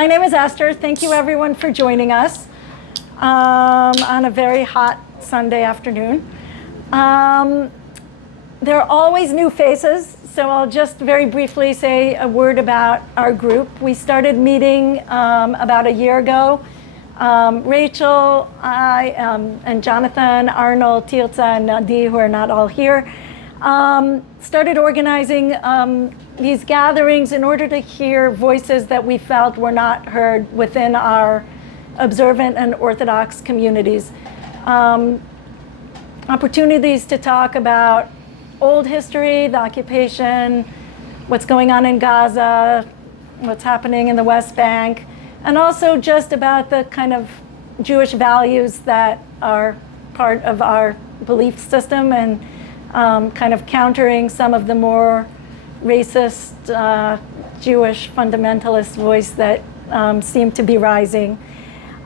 My name is Esther. Thank you everyone for joining us on a very hot Sunday afternoon. There are always new faces, so I'll just very briefly say a word about our group. We started meeting about a year ago. Rachel, I, and Jonathan, Arnold, Tirza, and Nadi, who are not all here, started organizing these gatherings in order to hear voices that we felt were not heard within our observant and Orthodox communities. Opportunities to talk about old history, the occupation, what's going on in Gaza, what's happening in the West Bank, and also just about the kind of Jewish values that are part of our belief system and kind of countering some of the more racist Jewish fundamentalist voice that seem to be rising.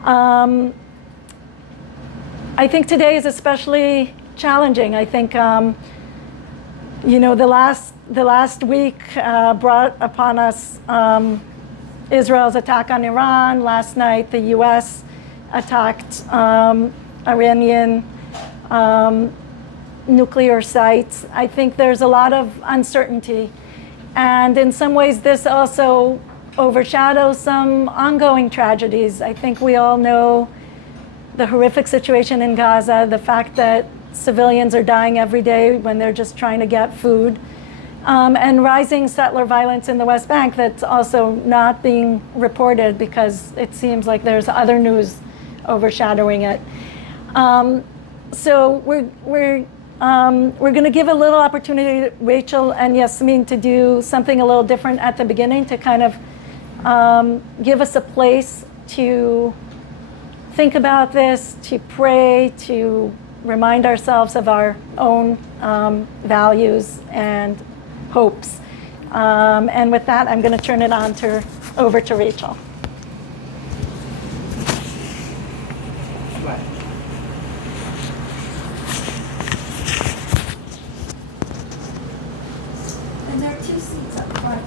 I think today is especially challenging. I think you know, the last week brought upon us Israel's attack on Iran. Last night, the U.S. attacked Iranian nuclear sites. I think there's a lot of uncertainty. And in some ways, this also overshadows some ongoing tragedies. I think we all know the horrific situation in Gaza, the fact that civilians are dying every day when they're just trying to get food, and rising settler violence in the West Bank that's also not being reported because it seems like there's other news overshadowing it. So we're going to give a little opportunity to Rachel and Yasmeen to do something a little different at the beginning to kind of give us a place to think about this, to pray, to remind ourselves of our own values and hopes. And with that, I'm going to turn it over to Rachel. And there are 2 seats up front.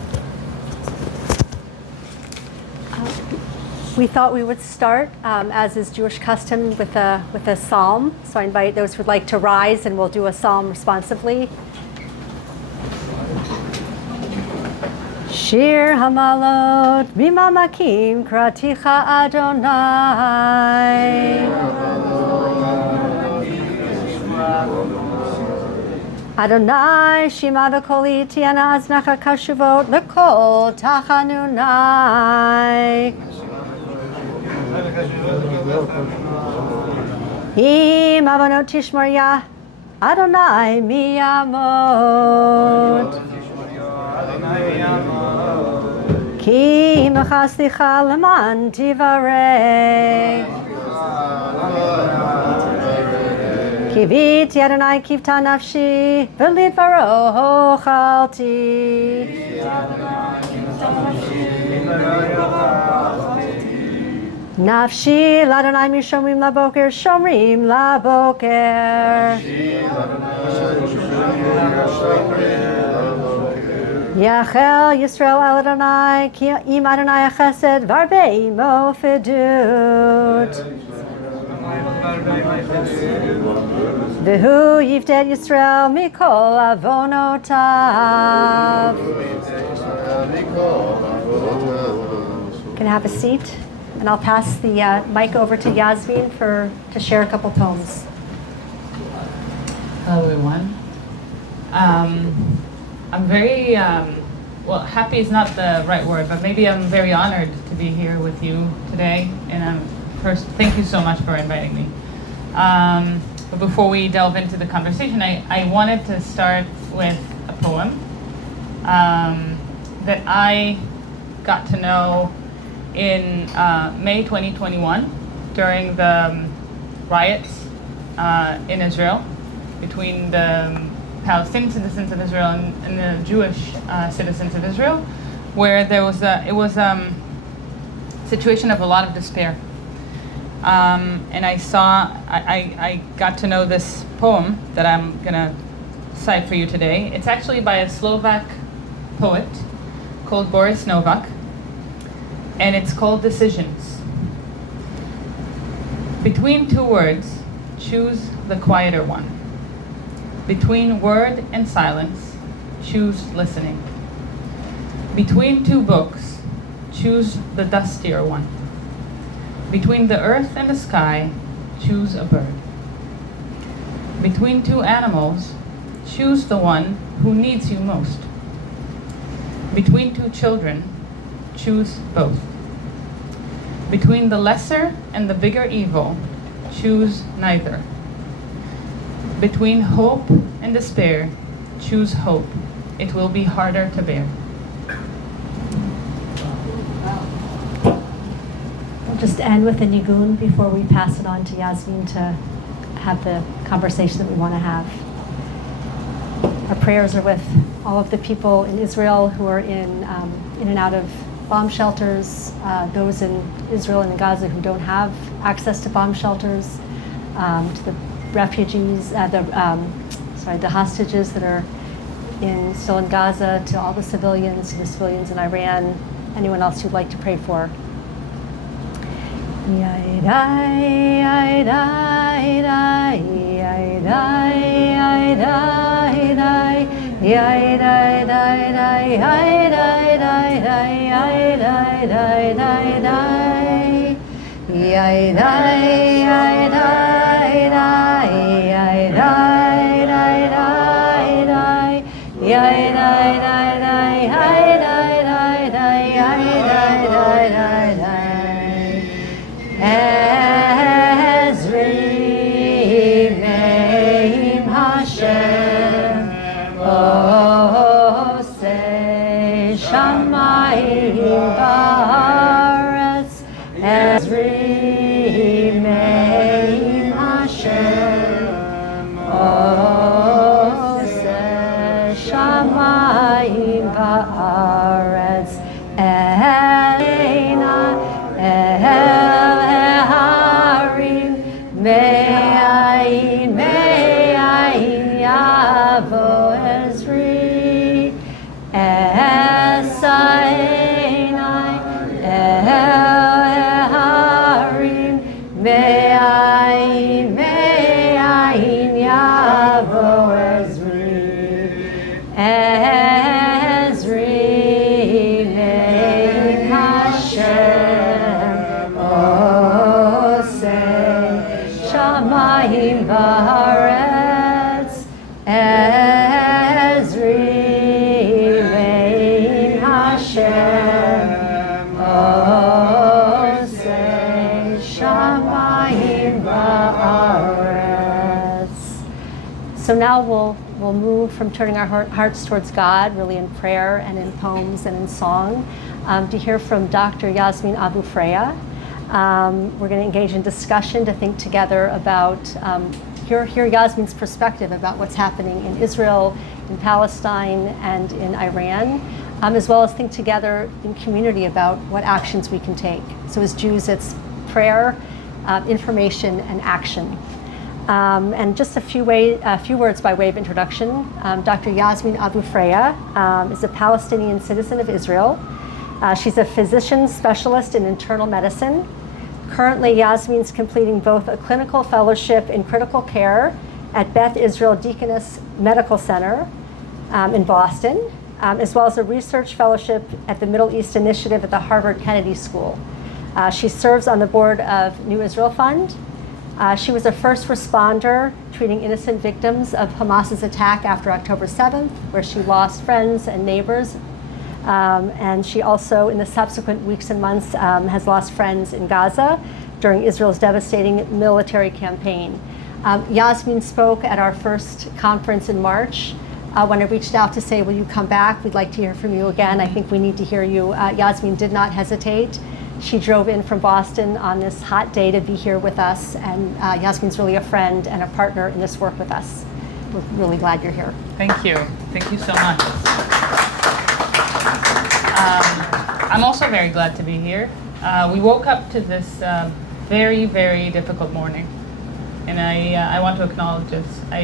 We thought we would start, as is Jewish custom, with a psalm. So I invite those who would like to rise, and we'll do a psalm responsively. Shir Hamalot Mimamakim Kraticha Adonai. Adonai Shima v'koli tiana aznacha kashuvot l'kol tachanunai. Im avonot tishmarya Adonai miyamot. Ki machaslicha leman tivarei. Kiviti Adonai kivta nafshi v'lidvaro chalti. Nafshi l'Adonai mishomrim laboker shomrim laboker. Yachel Yisrael al Adonai ki im Adonai chesed varbei mo fedut. V'hu yivted Yisrael mikol avonotav. Can I have a seat? And I'll pass the mic over to Yasmeen to share a couple poems. Hello, everyone. I'm very, well, happy is not the right word, but maybe I'm very honored to be here with you today. And first, thank you so much for inviting me. But before we delve into the conversation, I wanted to start with a poem that I got to know in May 2021 during the riots in Israel between the Palestinian citizens of Israel and the Jewish citizens of Israel, where it was a situation of a lot of despair. And I got to know this poem that I'm gonna cite for you today. It's actually by a Slovak poet called Boris Novak. and it's called decisions. Between two words, choose the quieter one. Between word and silence, choose listening. Between two books, choose the dustier one. Between the earth and the sky, choose a bird. Between two animals, choose the one who needs you most. Between two children, choose both. Between the lesser and the bigger evil, choose neither. Between hope and despair, choose hope. It will be harder to bear. We'll just end with a nigun before we pass it on to Yasmeen to have the conversation that we want to have. Our prayers are with all of the people in Israel who are in and out of bomb shelters, those in Israel and in Gaza who don't have access to bomb shelters, to the refugees, the hostages that are still in Gaza, to all the civilians, to the civilians in Iran, anyone else you'd like to pray for. So now we'll move from turning our hearts towards God, really in prayer and in poems and in song, to hear from Dr. Yasmeen Abu Fraiha. We're going to engage in discussion to think together about, hear Yasmeen's perspective about what's happening in Israel, in Palestine, and in Iran, as well as think together in community about what actions we can take. So as Jews, it's prayer, information, and action. And just a few words by way of introduction. Dr. Yasmeen Abu Fraiha is a Palestinian citizen of Israel. She's a physician specialist in internal medicine. Currently, Yasmeen's completing both a clinical fellowship in critical care at Beth Israel Deaconess Medical Center in Boston, as well as a research fellowship at the Middle East Initiative at the Harvard Kennedy School. She serves on the board of New Israel Fund. She was a first responder treating innocent victims of Hamas's attack after October 7th, where she lost friends and neighbors. And she also, in the subsequent weeks and months, has lost friends in Gaza during Israel's devastating military campaign. Yasmeen spoke at our first conference in March. When I reached out to say, will you come back? We'd like to hear from you again. I think we need to hear you. Yasmeen did not hesitate. She drove in from Boston on this hot day to be here with us, and Yasmeen's really a friend and a partner in this work with us. We're really glad you're here. Thank you. Thank you so much. I'm also very glad to be here. We woke up to this very, very difficult morning, and I want to acknowledge this. I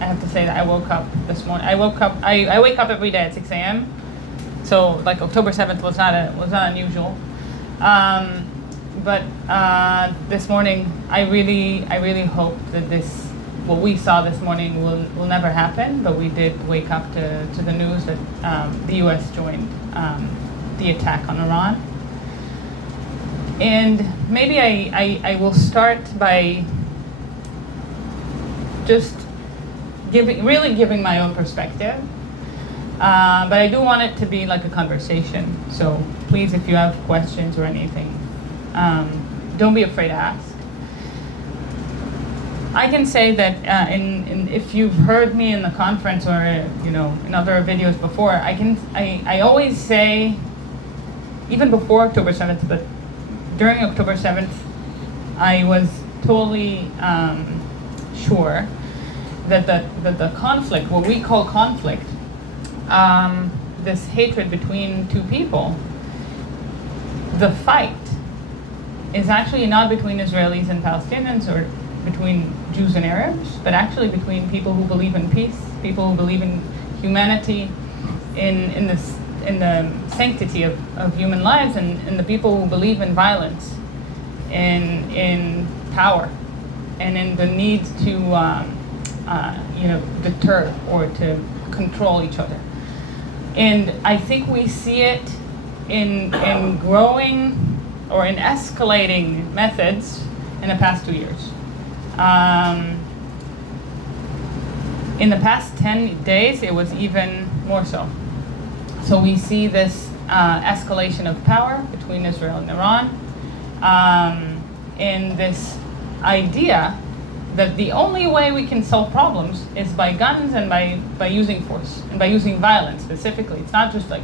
have to say that I woke up this morning. I wake up every day at 6 a.m. So like October 7th was not unusual. But this morning, I really hope that what we saw this morning will never happen. But we did wake up to the news that the U.S. joined the attack on Iran. And maybe I will start by just giving my own perspective. But I do want it to be like a conversation. So please, if you have questions or anything, don't be afraid to ask. I can say that if you've heard me in the conference or in other videos before, I always say, even before October 7th, but during October 7th, I was totally sure that the conflict, what we call conflict, this hatred between two people, the fight is actually not between Israelis and Palestinians or between Jews and Arabs, but actually between people who believe in peace, people who believe in humanity, in the sanctity of human lives, and the people who believe in violence, in power, and in the need to deter or to control each other. And I think we see it in growing or in escalating methods in the past 2 years. In the past 10 days, it was even more so. So we see this escalation of power between Israel and Iran, and this idea that the only way we can solve problems is by guns and by using force and by using violence specifically. It's not just like,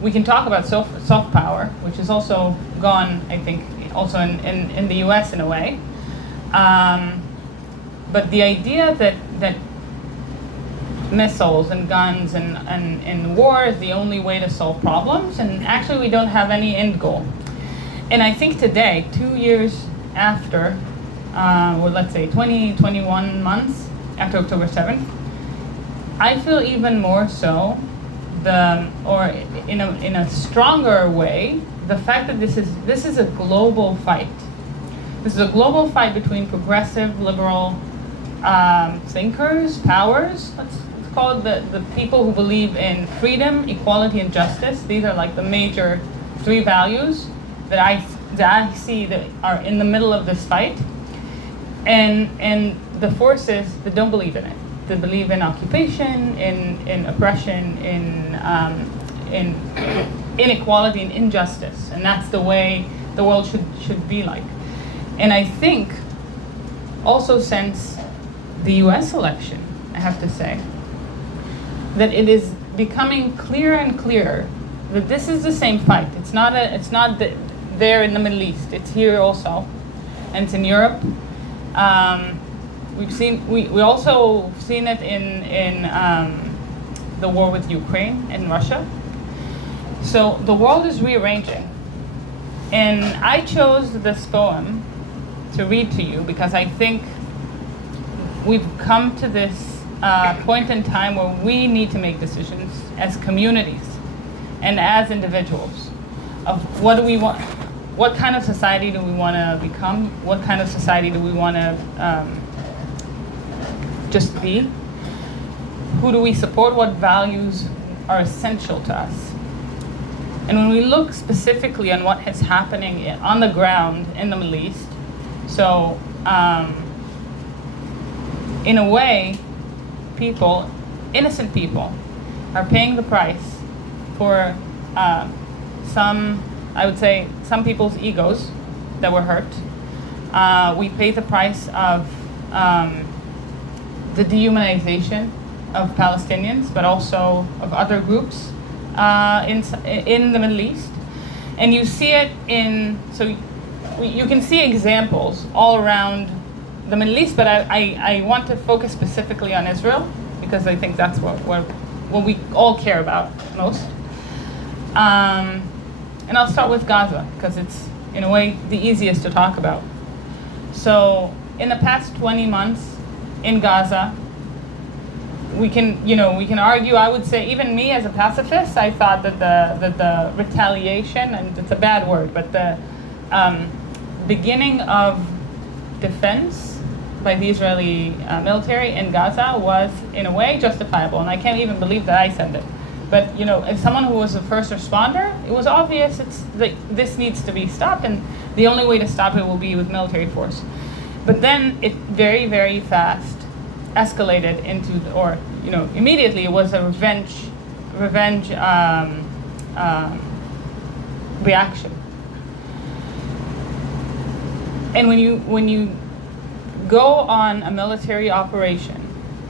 we can talk about soft power, which is also gone, I think, also in the US in a way. But the idea that missiles and guns and war is the only way to solve problems, and actually we don't have any end goal. And I think today, 2 years after, or let's say 21 months after October 7th, I feel even more so or in a stronger way, the fact that this is a global fight. This is a global fight between progressive, liberal thinkers, powers. Let's call it the people who believe in freedom, equality, and justice. These are like the major 3 values that I see that are in the middle of this fight, and the forces that don't believe in it, that believe in occupation, in oppression, in inequality and injustice, and that's the way the world should be like. And I think also since the U.S. election, I have to say, that it is becoming clearer and clearer that this is the same fight. It's not there in the Middle East. It's here also, and it's in Europe. We also seen it in the war with Ukraine and Russia. So the world is rearranging, and I chose this poem to read to you because I think we've come to this point in time where we need to make decisions as communities and as individuals of what do we want, what kind of society do we want to become, what kind of society do we want to just be, who do we support, what values are essential to us. And when we look specifically on what is happening on the ground in the Middle East, so in a way, people, innocent people, are paying the price for some people's egos that were hurt. We pay the price of the dehumanization of Palestinians, but also of other groups in the Middle East. And you see it you can see examples all around the Middle East, but I want to focus specifically on Israel because I think that's what we all care about most. And I'll start with Gaza because it's, in a way, the easiest to talk about. So in the past 20 months in Gaza, we can argue. I would say, even me as a pacifist, I thought that the retaliation, and it's a bad word, but the beginning of defense by the Israeli military in Gaza was, in a way, justifiable. And I can't even believe that I said it. But as someone who was a first responder, it was obvious this needs to be stopped, and the only way to stop it will be with military force. But then it very, very fast escalated into, immediately it was a revenge reaction. And when you go on a military operation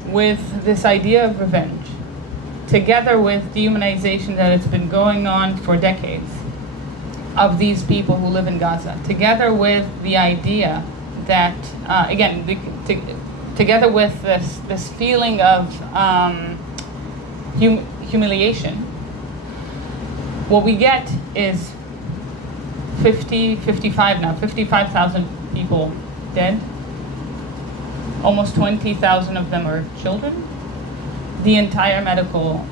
with this idea of revenge, together with dehumanization that has been going on for decades of these people who live in Gaza, together with the idea that, together with this feeling of humiliation, what we get is 55,000 people dead. Almost 20,000 of them are children. The entire medical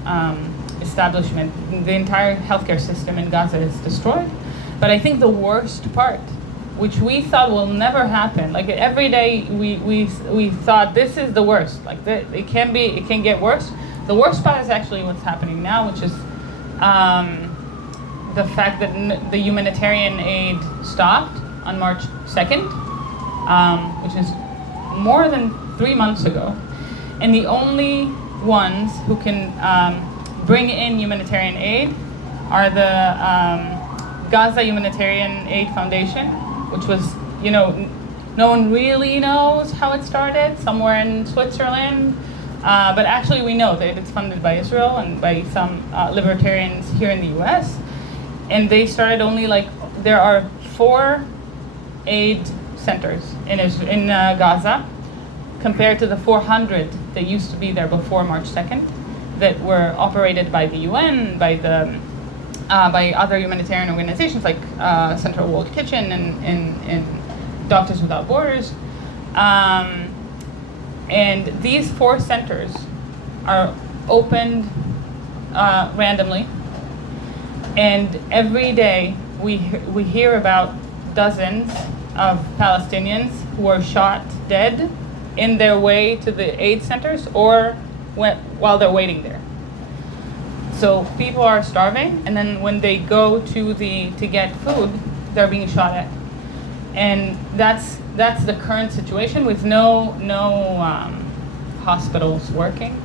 establishment, the entire healthcare system in Gaza is destroyed. But I think the worst part, which we thought will never happen, like every day we thought this is the worst, like it can get worse. The worst part is actually what's happening now, which is the fact that the humanitarian aid stopped on March 2nd, which is more than 3 months ago, and the only ones who can bring in humanitarian aid are the Gaza Humanitarian Aid Foundation, which was, no one really knows how it started, somewhere in Switzerland, but actually we know that it's funded by Israel and by some libertarians here in the US, and they started only there are 4 aid centers in Gaza, compared to the 400 that used to be there before March 2nd, that were operated by the UN, by other humanitarian organizations like Central World Kitchen and Doctors Without Borders. And these 4 centers are opened randomly, and every day we hear about dozens of Palestinians who are shot dead in their way to the aid centers or while they're waiting there. So people are starving, and then when they go to get food, they're being shot at. And that's the current situation, with no hospitals working,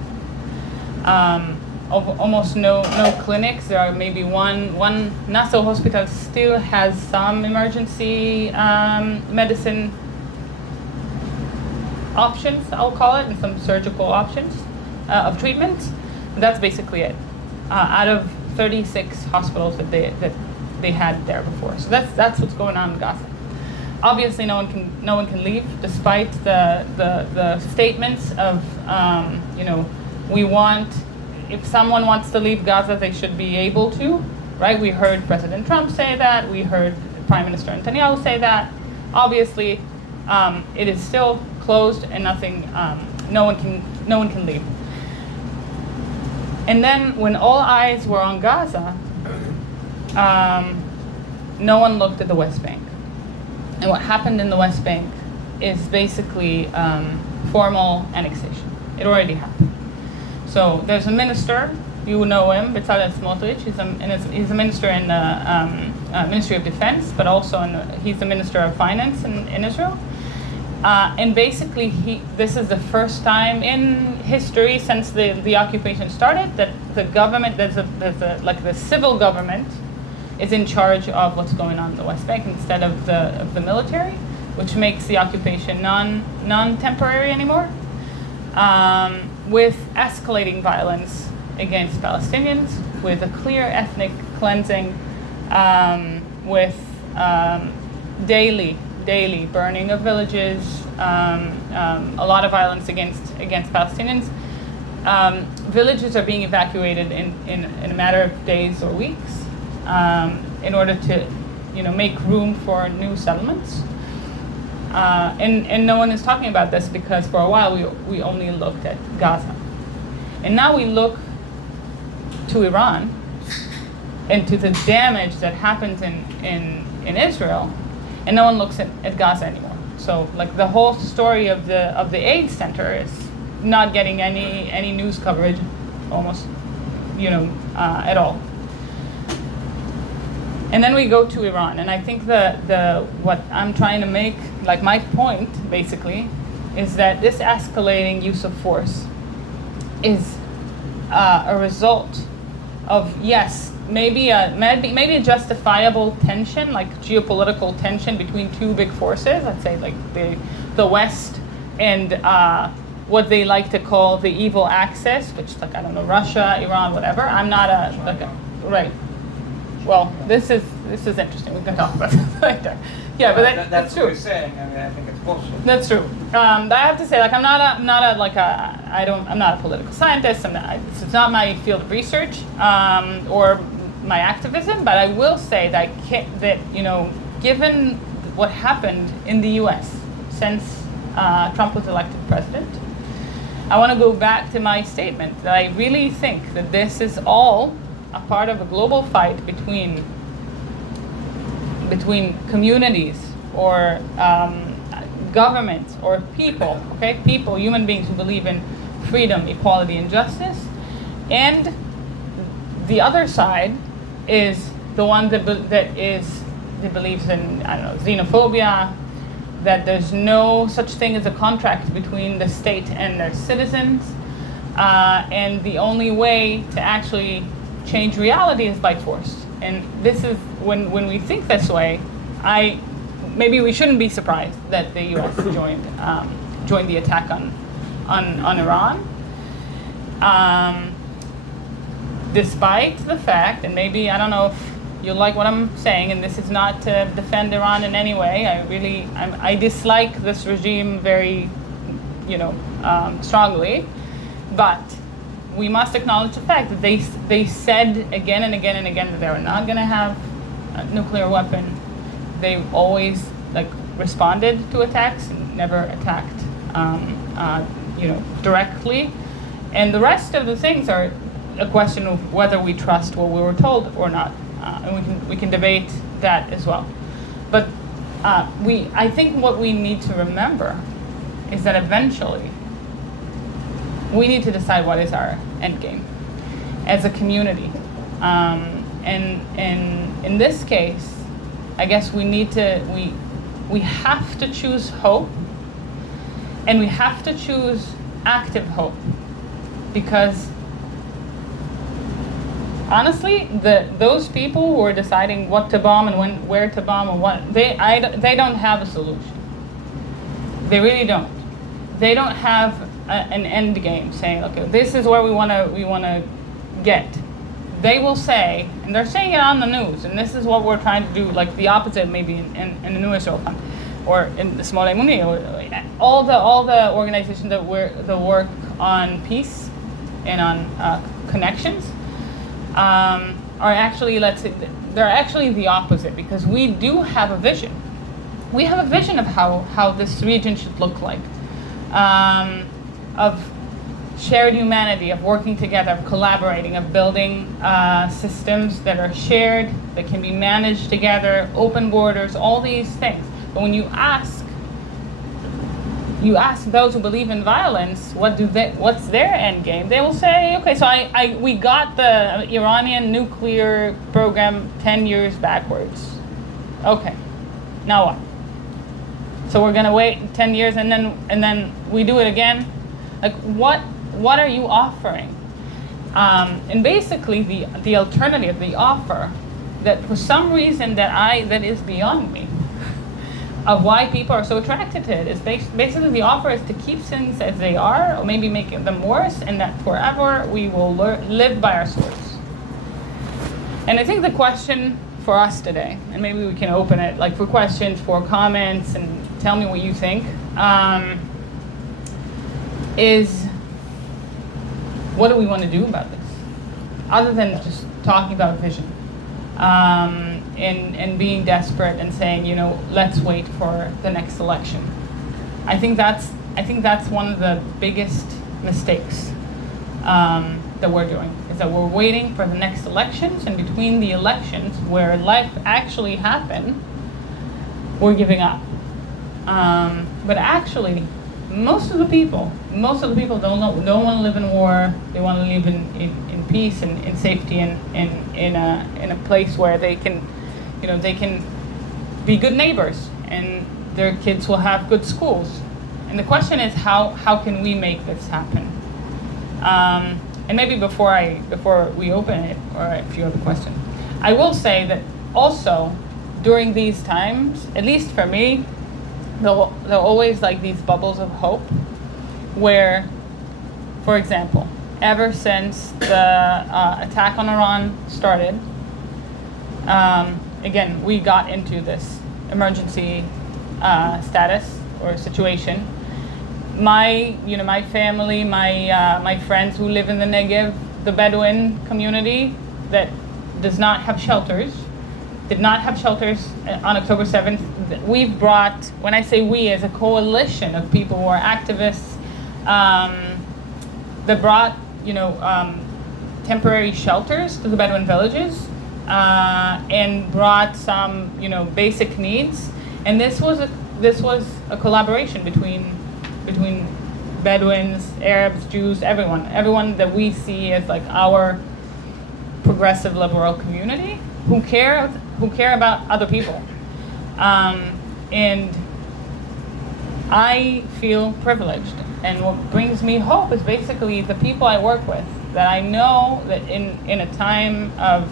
almost no clinics. There are maybe one Nassau hospital still has some emergency medicine options, I'll call it, and some surgical options of treatment. That's basically it. Out of 36 hospitals that they had there before. So that's what's going on in Gaza. Obviously, no one can leave, despite the statements of we want, if someone wants to leave Gaza, they should be able to, right? We heard President Trump say that. We heard Prime Minister Netanyahu say that. Obviously, it is still closed, and nothing. No one can leave. And then, when all eyes were on Gaza, no one looked at the West Bank. And what happened in the West Bank is basically formal annexation. It already happened. So there's a minister, you know him, Bezalel Smotrich. He's a minister in the Ministry of Defense, but also he's the Minister of Finance in Israel. And basically, this is the first time in history since the occupation started that the government, the civil government, is in charge of what's going on in the West Bank instead of the military, which makes the occupation non-temporary anymore, with escalating violence against Palestinians, with a clear ethnic cleansing, with daily burning of villages, a lot of violence against Palestinians. Villages are being evacuated in a matter of days or weeks in order to make room for new settlements. And no one is talking about this because for a while we only looked at Gaza. And now we look to Iran and to the damage that happens in Israel, and no one looks at Gaza anymore. So like the whole story of the aid center is not getting any news coverage, almost, at all. And then we go to Iran, and I think what I'm trying to make, like my point basically, is that this escalating use of force is a result of, yes, maybe a justifiable tension, like geopolitical tension between two big forces. I'd say like the West and what they like to call the evil axis, which is like, I don't know, Russia, Iran, whatever. I'm not right. Well, this is interesting. We can talk about this later. Yeah, but that's true. What you're saying. I mean, I think it's bullshit. That's true. I have to say, like, I'm not a political scientist. This is not my field of research or my activism. But I will say that given what happened in the U.S. since Trump was elected president, I want to go back to my statement that I really think that this is all a part of a global fight between communities or governments or people, people, human beings who believe in freedom, equality, and justice, and the other side is the one that believes in, I don't know, xenophobia, that there's no such thing as a contract between the state and their citizens, and the only way to actually change reality is by force. And this is when we think this way, maybe we shouldn't be surprised that the U.S. joined the attack on Iran, despite the fact, and maybe I don't know if you like what I'm saying, and this is not to defend Iran in any way. I dislike this regime very, strongly, but we must acknowledge the fact that they said again and again and again that they were not going to have a nuclear weapon. They always responded to attacks and never attacked, directly. And the rest of the things are a question of whether we trust what we were told or not, and we can debate that as well. But I think what we need to remember is that eventually we need to decide what is our end game as a community. And in this case, I guess we have to choose hope, and we have to choose active hope, because honestly, those people who are deciding what to bomb and where to bomb and what, they don't have a solution. They really don't. They don't have an end game saying, okay, this is where we want to get. They will say, and they're saying it on the news, and this is what we're trying to do, like the opposite maybe in the New Israel Fund, or in the Small Emuni, or all the organizations that work on peace and on connections are actually, they're actually the opposite, because we do have a vision. We have a vision of how this region should look like. Of shared humanity, of working together, of collaborating, of building systems that are shared, that can be managed together, open borders, all these things. But when you ask those who believe in violence, what's their end game? They will say, okay, so we got the Iranian nuclear program 10 years backwards. Okay, now what? So we're gonna wait 10 years and then we do it again? Like, what are you offering? And basically the alternative, the offer, that for some reason that is beyond me, of why people are so attracted to it, is basically the offer is to keep things as they are, or maybe make them worse, and that forever we will live by our swords. And I think the question for us today, and maybe we can open it for questions, for comments, and tell me what you think, is what do we want to do about this, other than just talking about vision, and being desperate and saying, let's wait for the next election. I think that's one of the biggest mistakes that we're doing, is that we're waiting for the next elections, and between the elections where life actually happened, we're giving up. But actually, most of the people don't want to live in war. They want to live in peace and in safety and in a place where they can be good neighbors and their kids will have good schools. And the question is, how can we make this happen? And maybe before we open it, or a few other questions, I will say that also during these times, at least for me, there are always like these bubbles of hope where, for example, ever since the attack on Iran started, again, we got into this emergency status or situation. My family, my friends who live in the Negev, the Bedouin community that did not have shelters on October 7th. We've brought, when I say we, as a coalition of people who are activists, that brought temporary shelters to the Bedouin villages and brought some basic needs. And this was a collaboration between Bedouins, Arabs, Jews, everyone that we see as like our progressive liberal community who care about other people. And I feel privileged. And what brings me hope is basically the people I work with, that I know that in a time of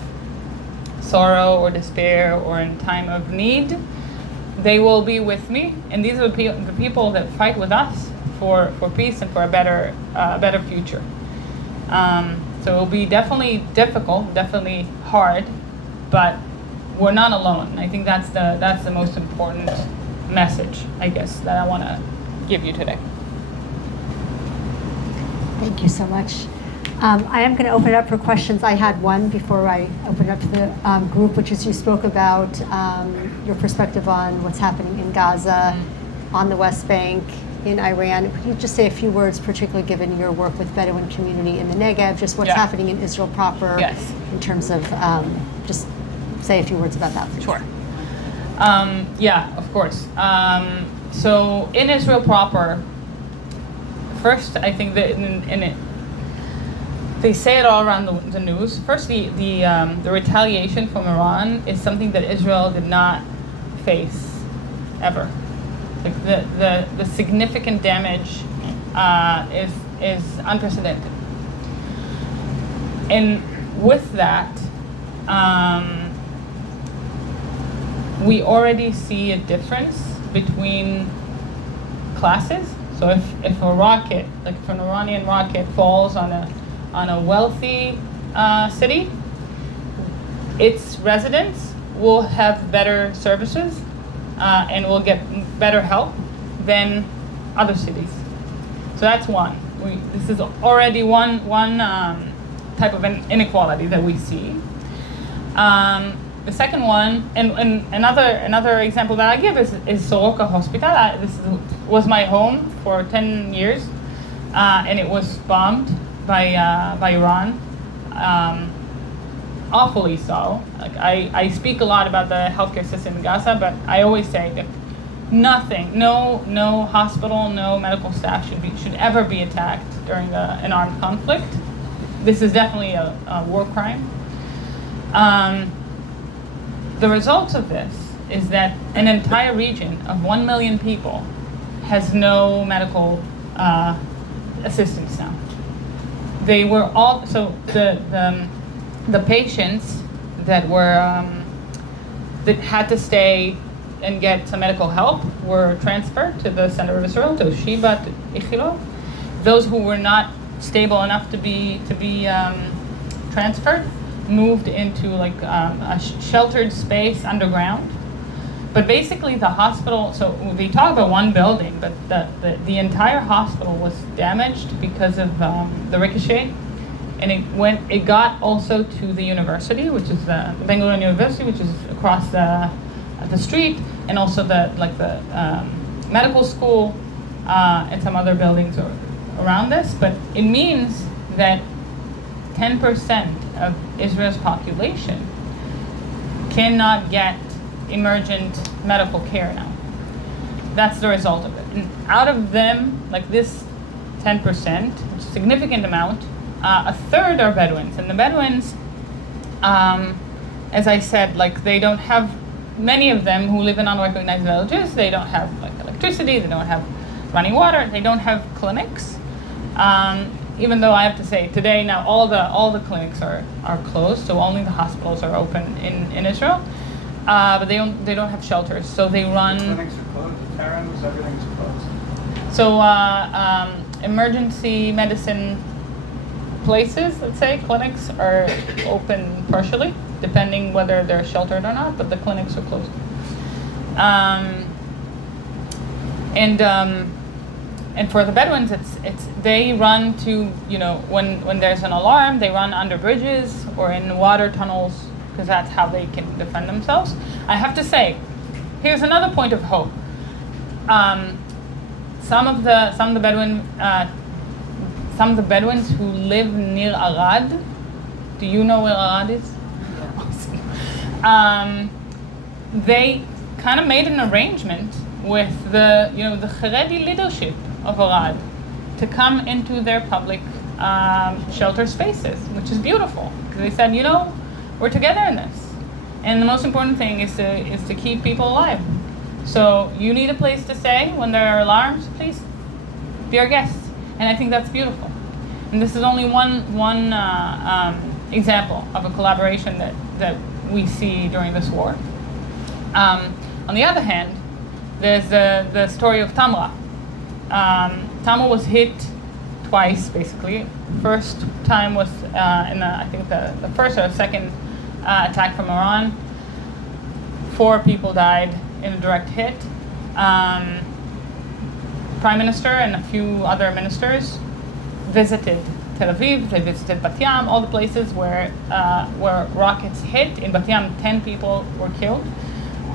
sorrow or despair or in time of need, they will be with me. And these are the people that fight with us for peace and for a better future. So it will be definitely difficult, definitely hard, but we're not alone. I think that's the most important message, I guess, that I want to give you today. Thank you so much. I am going to open it up for questions. I had one before I opened it up to the group, which is you spoke about your perspective on what's happening in Gaza, on the West Bank, in Iran. Could you just say a few words, particularly given your work with Bedouin community in the Negev, just what's happening in Israel proper, Yes. in terms of just say a few words about that, please. Sure. Yeah, of course. So in Israel proper, first, I think that they say it all around the news. First, the retaliation from Iran is something that Israel did not face ever. Like the significant damage is unprecedented. And with that, we already see a difference between classes. So if a rocket, like if an Iranian rocket falls on a wealthy city, its residents will have better services and will get better help than other cities. So that's one. This is already one type of inequality that we see. The second one, and another example that I give is Soroka Hospital. This was my home for 10 years, and it was bombed by Iran, awfully so. Like I speak a lot about the healthcare system in Gaza, but I always say that no hospital, no medical staff should ever be attacked during an armed conflict. This is definitely a war crime. The result of this is that an entire region of 1 million people has no medical assistance now. They were all, so the patients that were that had to stay and get some medical help were transferred to the center of Israel, to Sheba, to Ichilov. Those who were not stable enough to be transferred moved into like a sheltered space underground. But basically the hospital, so we talk about one building, but the entire hospital was damaged because of the ricochet. And it got also to the university, which is the Ben-Gurion University, which is across the street, and also the medical school and some other buildings around this. But it means that 10% of Israel's population cannot get emergent medical care now. That's the result of it. And out of them, like this 10%, which is a significant amount, a third are Bedouins. And the Bedouins, as I said, like they don't have, many of them who live in unrecognized villages, they don't have like electricity, they don't have running water, they don't have clinics. Even though I have to say today now all the clinics are closed, so only the hospitals are open in Israel. But they don't have shelters, so they run. Clinics are closed. Terrans, everything's closed. So emergency medicine places, let's say clinics, are open partially, depending whether they're sheltered or not. But the clinics are closed. And for the Bedouins, it's they run to, when there's an alarm, they run under bridges or in water tunnels, because that's how they can defend themselves. I have to say, here's another point of hope. Some of the Bedouins who live near Arad, do you know where Arad is? Yeah. Awesome. They kind of made an arrangement with the Haredi leadership of Arad to come into their public shelter spaces, which is beautiful. They said, we're together in this, and the most important thing is to keep people alive. So you need a place to stay when there are alarms. Please be our guests, and I think that's beautiful. And this is only one example of a collaboration that we see during this war. On the other hand, there's the story of Tamra. Tamra was hit twice, basically. First time was I think the first or second attack from Iran. 4 people died in a direct hit. Prime Minister and a few other ministers visited Tel Aviv. They visited Bat Yam, all the places where rockets hit. In Bat Yam, 10 people were killed,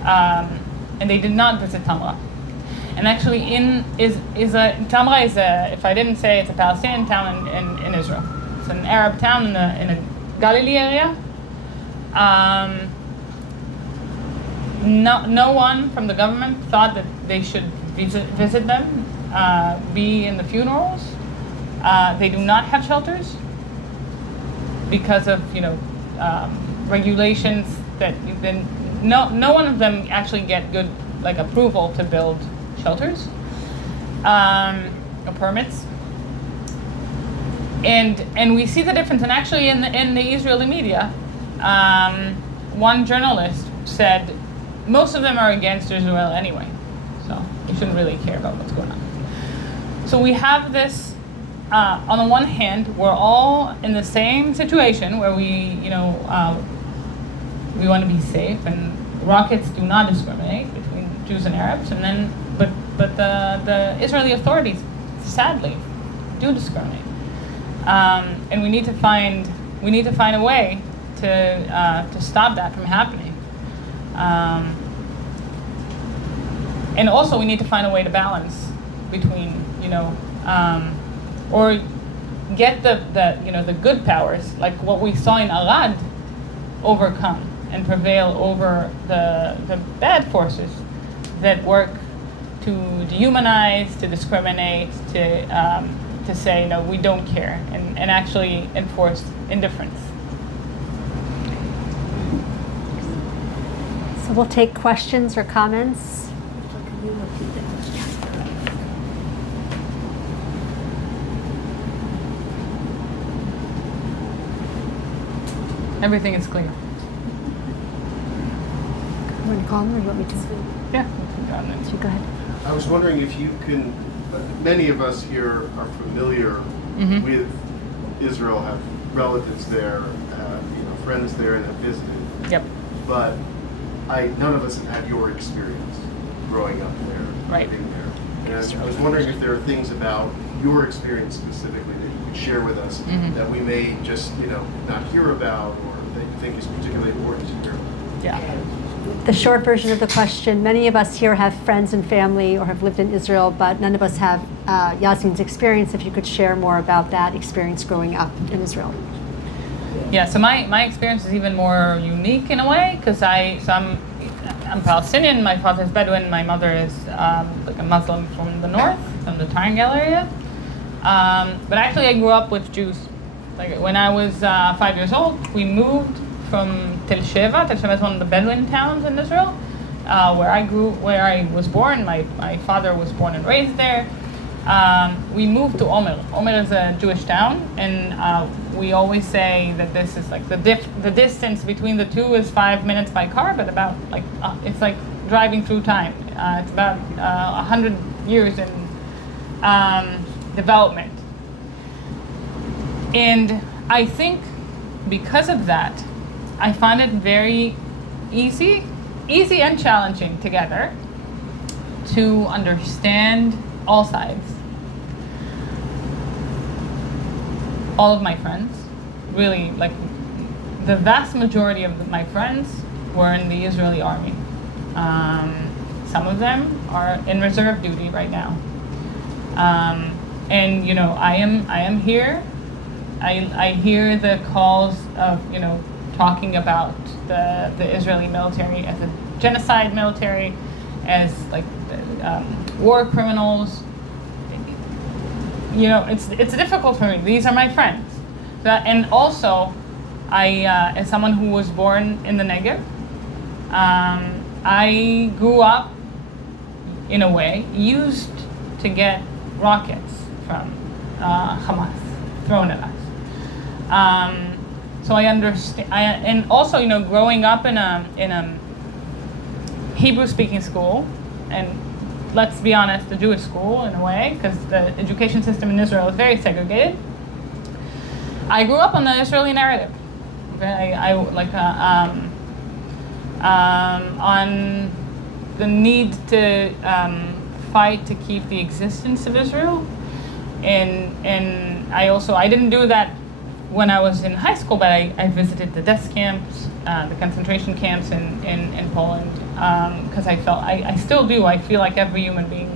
and they did not visit Tamra. And actually, Tamra is if I didn't say, it's a Palestinian town in Israel. It's an Arab town in a Galilee area. No one from the government thought that they should visit them, be in the funerals. They do not have shelters because of regulations that no one of them actually get good approval to build shelters or permits. And we see the difference. And actually, in the Israeli media, one journalist said most of them are against Israel anyway, so we shouldn't really care about what's going on. So we have this. On the one hand, we're all in the same situation where we want to be safe, and rockets do not discriminate between Jews and Arabs, and then but the Israeli authorities sadly do discriminate. And we need to find a way to stop that from happening. And also we need to find a way to balance between or get the good powers, like what we saw in Arad, overcome and prevail over the bad forces that work to dehumanize, to discriminate, to say no, we don't care, and actually enforce indifference. So we'll take questions or comments. Everything is clear. You want to call them, or you want me to? Yeah. So go ahead. I was wondering if you can, many of us here are familiar with Israel, have relatives there, friends there, and have visited. Yep. But none of us have had your experience growing up there, Right. living there. And I was wondering if there are things about your experience specifically that you could share with us that we may just, not hear about, or that you think is particularly important to hear about. Yeah. The short version of the question, many of us here have friends and family or have lived in Israel, but none of us have Yasmeen's experience. If you could share more about that experience growing up in Israel. Yeah, so my experience is even more unique in a way, because I'm Palestinian, my father's Bedouin, my mother is like a Muslim from the north, from the Triangle area. But actually I grew up with Jews. Like when I was 5 years old, we moved from Tel Sheva. Tel Sheva is one of the Bedouin towns in Israel, where I was born. My father was born and raised there. We moved to Omer. Omer is a Jewish town, and we always say that this is like the distance between the two is 5 minutes by car, but about like it's like driving through time. It's about 100 years in development, and I think because of that, I find it very easy and challenging together to understand all sides. All of my friends, really, like the vast majority of my friends were in the Israeli army. Some of them are in reserve duty right now. And you know, I am here. I hear the calls of, you know, talking about the Israeli military as a genocide military, as like war criminals. You know, it's difficult for me. These are my friends, and also, as someone who was born in the Negev, I grew up in a way used to get rockets from Hamas thrown at us. So I understand, and also, you know, growing up in a Hebrew-speaking school, and let's be honest, the Jewish school in a way, because the education system in Israel is very segregated. I grew up on the Israeli narrative. Okay? I like on the need to fight to keep the existence of Israel, and I didn't do that when I was in high school, but I visited the death camps, the concentration camps in Poland, because I felt, I still do, I feel like every human being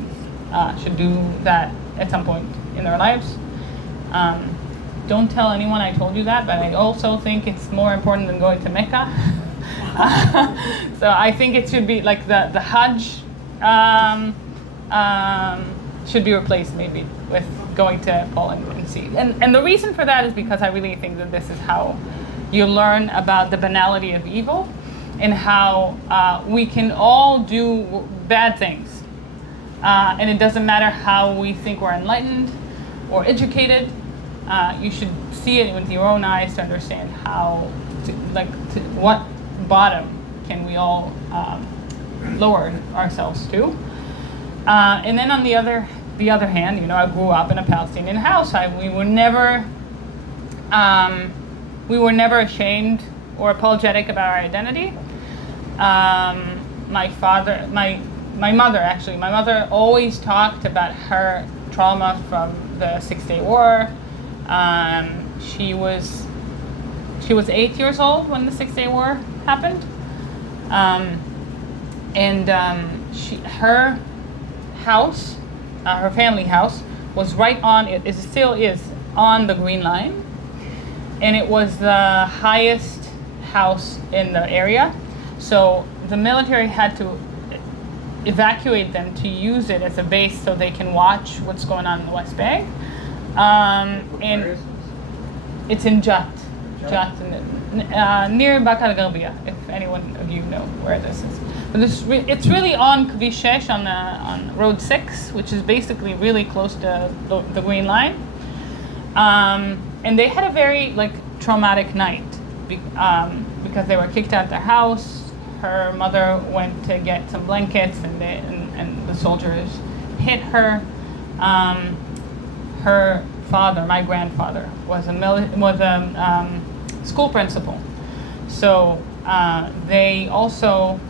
should do that at some point in their lives. Don't tell anyone I told you that, but I also think it's more important than going to Mecca. So I think it should be like the Hajj should be replaced maybe with going to Poland and see. And the reason for that is because I really think that this is how you learn about the banality of evil, and how we can all do bad things. And it doesn't matter how we think we're enlightened or educated. You should see it with your own eyes to understand how, what bottom can we all lower ourselves to. And then on the other hand, you know, I grew up in a Palestinian house. We were never ashamed or apologetic about our identity. My mother always talked about her trauma from the 6-Day War. She was 8 years old when the 6-Day War happened, her house, her family house, was right on. It still is on the Green Line, and it was the highest house in the area. So the military had to evacuate them to use it as a base so they can watch what's going on in the West Bank. And it's in Jat, near Bakar Garbia, if anyone of you know where this is. But it's really on Kvish 6, on Road 6, which is basically really close to the Green Line. And they had a very traumatic night because they were kicked out of their house. Her mother went to get some blankets, and the soldiers hit her. Her father, my grandfather, was a school principal. So they also,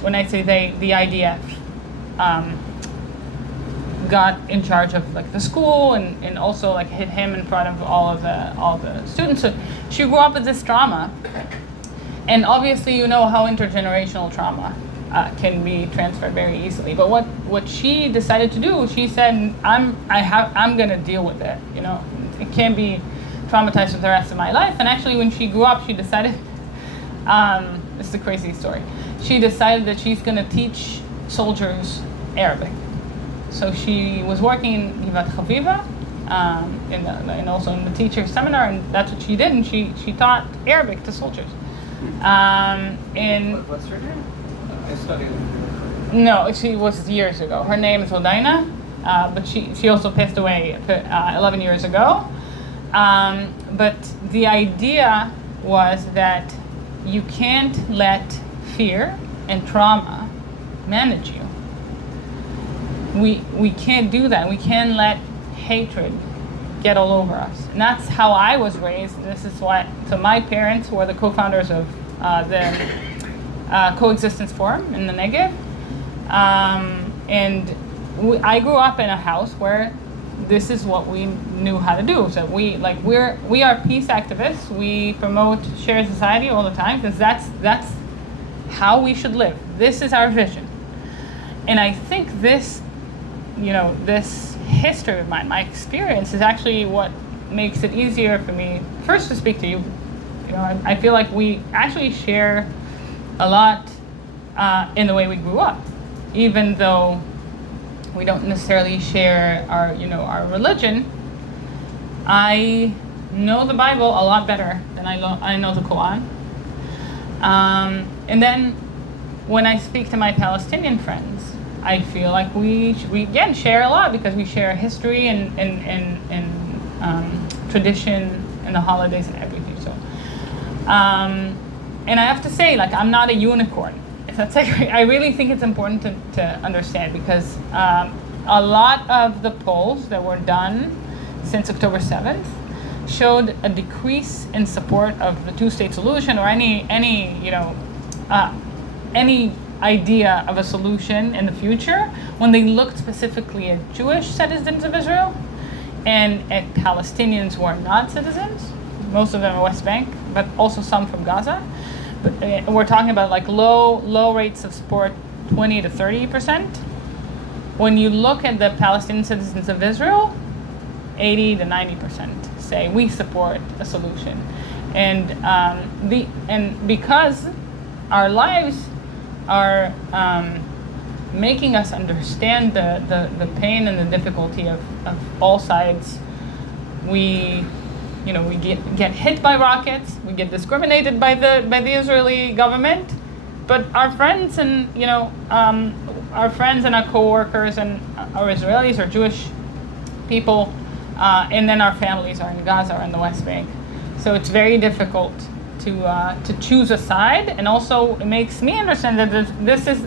when I say they, the IDF got in charge of the school, and also hit him in front of all the students. So she grew up with this trauma, And obviously, you know how intergenerational trauma can be transferred very easily. But what she decided to do, she said, I'm going to deal with it. You know, it can't be traumatized for the rest of my life. And actually, when she grew up, she decided, this is a crazy story. She decided that she's going to teach soldiers Arabic. So she was working in Givat Chaviva, and also in the teacher seminar, and that's what she did. And she taught Arabic to soldiers. And What's her name? I studied. no, she was years ago. Her name is Odaina, but she also passed away 11 years ago. But the idea was that you can't let fear and trauma manage you. We can't do that. We can't let hatred get all over us. And that's how I was raised. This is why, so my parents were the co-founders of the Coexistence Forum in the Negev. And I grew up in a house where this is what we knew how to do. So we are peace activists. We promote shared society all the time because that's how we should live. This is our vision. And I think this, this history of mine, my experience, is actually what makes it easier for me first to speak to you. I feel like we actually share a lot in the way we grew up, even though we don't necessarily share our religion. I know the Bible a lot better than I know the Quran. And then when I speak to my Palestinian friends, I feel like we again share a lot because we share history and tradition and the holidays and everything. So, and I have to say, I'm not a unicorn. I really think it's important to understand because a lot of the polls that were done since October 7th showed a decrease in support of the two-state solution or any idea of a solution in the future when they looked specifically at Jewish citizens of Israel and at Palestinians who are not citizens. Most of them are West Bank, but also some from Gaza. But we're talking about low rates of support, 20 to 30%. When you look at the Palestinian citizens of Israel, 80 to 90% say we support a solution, and because our lives are making us understand the pain and the difficulty of all sides. We get hit by rockets, we get discriminated by the Israeli government, but our friends and our coworkers and our Israelis or Jewish people, and then our families are in Gaza or in the West Bank. So it's very difficult to choose a side, and also it makes me understand that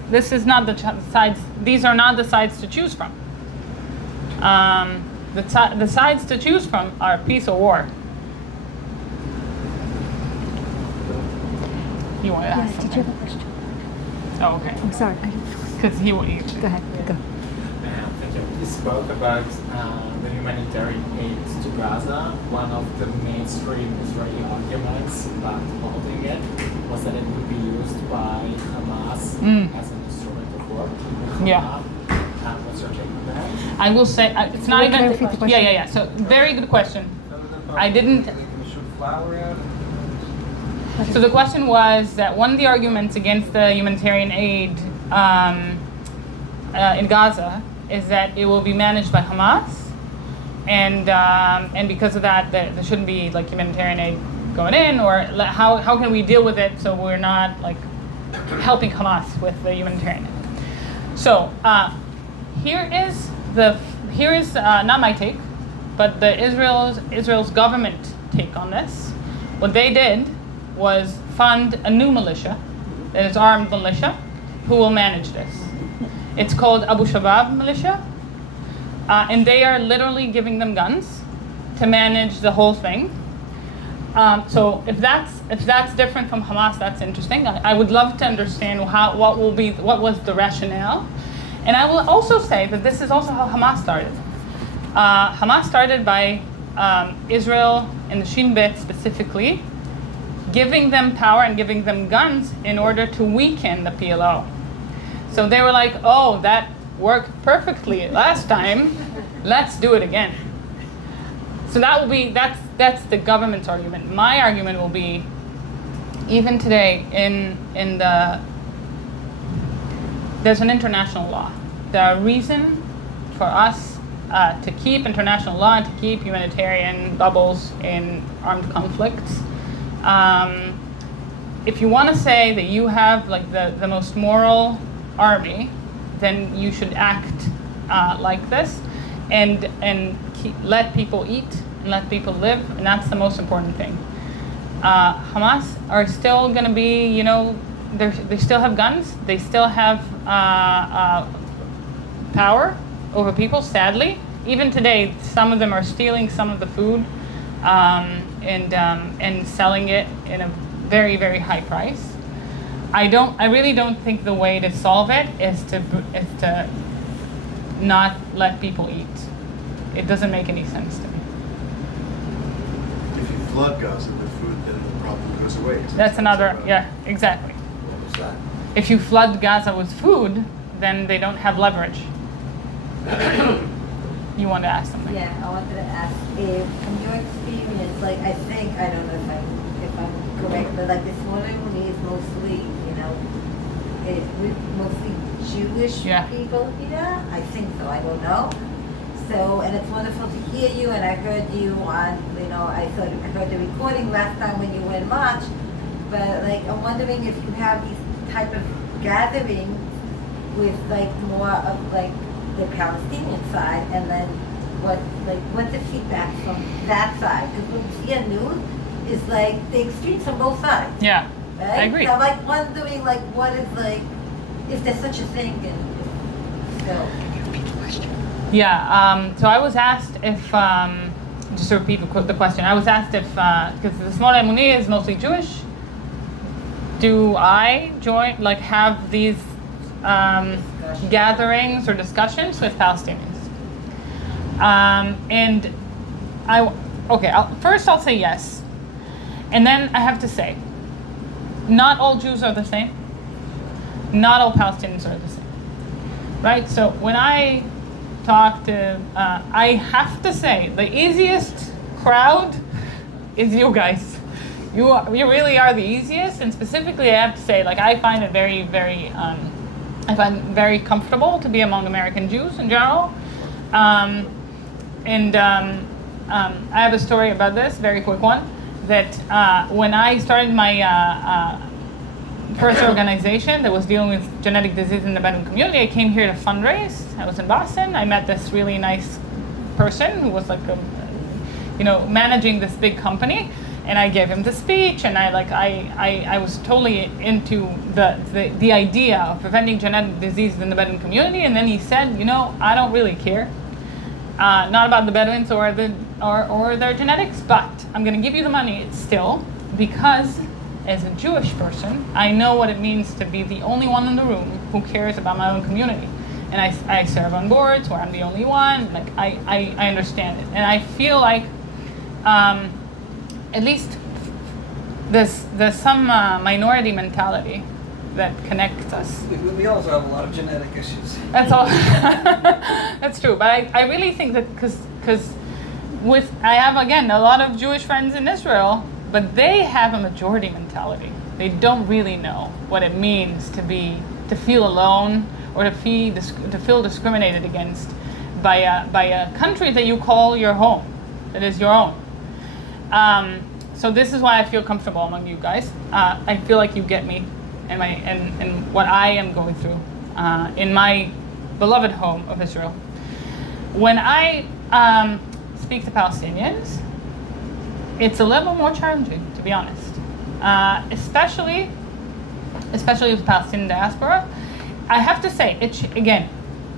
this is not the sides. These are not the sides to choose from. The sides to choose from are peace or war. You want to ask something? Did you have a question? Oh, okay. I'm sorry. Because he will. Go ahead. Go. Thank you. You spoke about the humanitarian aid to Gaza. One of the mainstream Israeli arguments about holding it was that it would be used by Hamas as an instrument of war. Yeah. What's your take on that? I will say it's not Can I even. repeat the question? Yeah. So very good question. I didn't. They can shoot flour at it. So the question was that one of the arguments against the humanitarian aid in Gaza is that it will be managed by Hamas, and because of that, there shouldn't be humanitarian aid going in, or how can we deal with it so we're not helping Hamas with the humanitarian aid. So here is not my take, but the Israel's government take on this. What they did was fund a new militia, that is armed militia, who will manage this. It's called Abu Shabab militia, and they are literally giving them guns to manage the whole thing. So if that's different from Hamas, that's interesting. I would love to understand what was the rationale, and I will also say that this is also how Hamas started. Hamas started by Israel and the Shin Bet specifically giving them power and giving them guns in order to weaken the PLO. So they were like, oh, that worked perfectly last time, let's do it again. So that's the government's argument. My argument will be, even today there's an international law. There are reasons for us to keep international law and to keep humanitarian bubbles in armed conflicts. If you want to say that you have like the most moral army, then you should act like this and let people eat and let people live, and that's the most important thing. Hamas are still going to be, they still have guns, they still have power over people, sadly. Even today, some of them are stealing some of the food and selling it in a very, very high price. I really don't think the way to solve it is to not let people eat. It doesn't make any sense to me. If you flood Gaza with food, then the problem goes away. That's another, yeah, exactly. What was that? If you flood Gaza with food, then they don't have leverage. You want to ask something? Yeah, I wanted to ask if, from your experience, like I think, I don't know if I'm correct, but like this woman is mostly, mostly Jewish Yeah. people here. I think so. I don't know. So, and it's wonderful to hear you. And I heard you on, I heard the recording last time when you were in March. But like, I'm wondering if you have these type of gatherings with like more of like the Palestinian side, and then what's the feedback from that side? Because what we see on news is like the extremes on both sides. Yeah, Right? I agree. So I'm like wondering like what is like, if there's such a thing, and still. Yeah, so I was asked if, just to repeat the question, I was asked if, because the Small Emuni is mostly Jewish, do I have these gatherings or discussions with Palestinians? And first I'll say yes. And then I have to say, not all Jews are the same. Not all Palestinians are the same. Right? So when I talk to, I have to say, the easiest crowd is you guys. You really are the easiest, and specifically I have to say, I find it very, very, I find very comfortable to be among American Jews in general. I have a story about this, very quick one, that when I started my first organization that was dealing with genetic disease in the Bedouin community, I came here to fundraise. I was in Boston. I met this really nice person who was managing this big company, and I gave him the speech, and I was totally into the idea of preventing genetic disease in the Bedouin community. And then he said, I don't really care, not about the Bedouins or their genetics, but I'm going to give you the money still, because as a Jewish person, I know what it means to be the only one in the room who cares about my own community. And I serve on boards where I'm the only one. I understand it. And I feel like at least there's some minority mentality that connects us. We also have a lot of genetic issues. That's all. That's true. But I really think that because I have, again, a lot of Jewish friends in Israel, but they have a majority mentality. They don't really know what it means to feel alone or to feel discriminated against by a country that you call your home, that is your own. So this is why I feel comfortable among you guys. I feel like you get me and what I am going through in my beloved home of Israel. When I speak to Palestinians, it's a little more challenging, to be honest, especially with the Palestinian diaspora. I have to say, it's, again,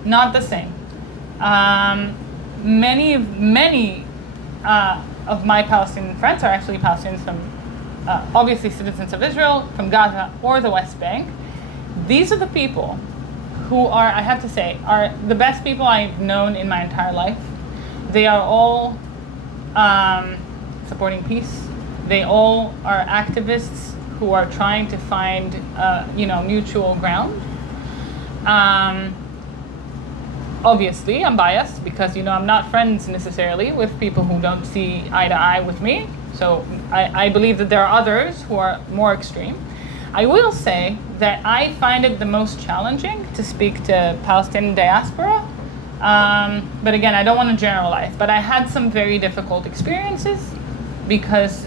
not the same. Many of my Palestinian friends are actually Palestinians from, obviously, citizens of Israel, from Gaza or the West Bank. These are the people who are, I have to say, are the best people I've known in my entire life. They are all supporting peace. They all are activists who are trying to find, mutual ground. Obviously, I'm biased because, I'm not friends necessarily with people who don't see eye to eye with me. So I believe that there are others who are more extreme. I will say that I find it the most challenging to speak to Palestinian diaspora. But again, I don't want to generalize, but I had some very difficult experiences because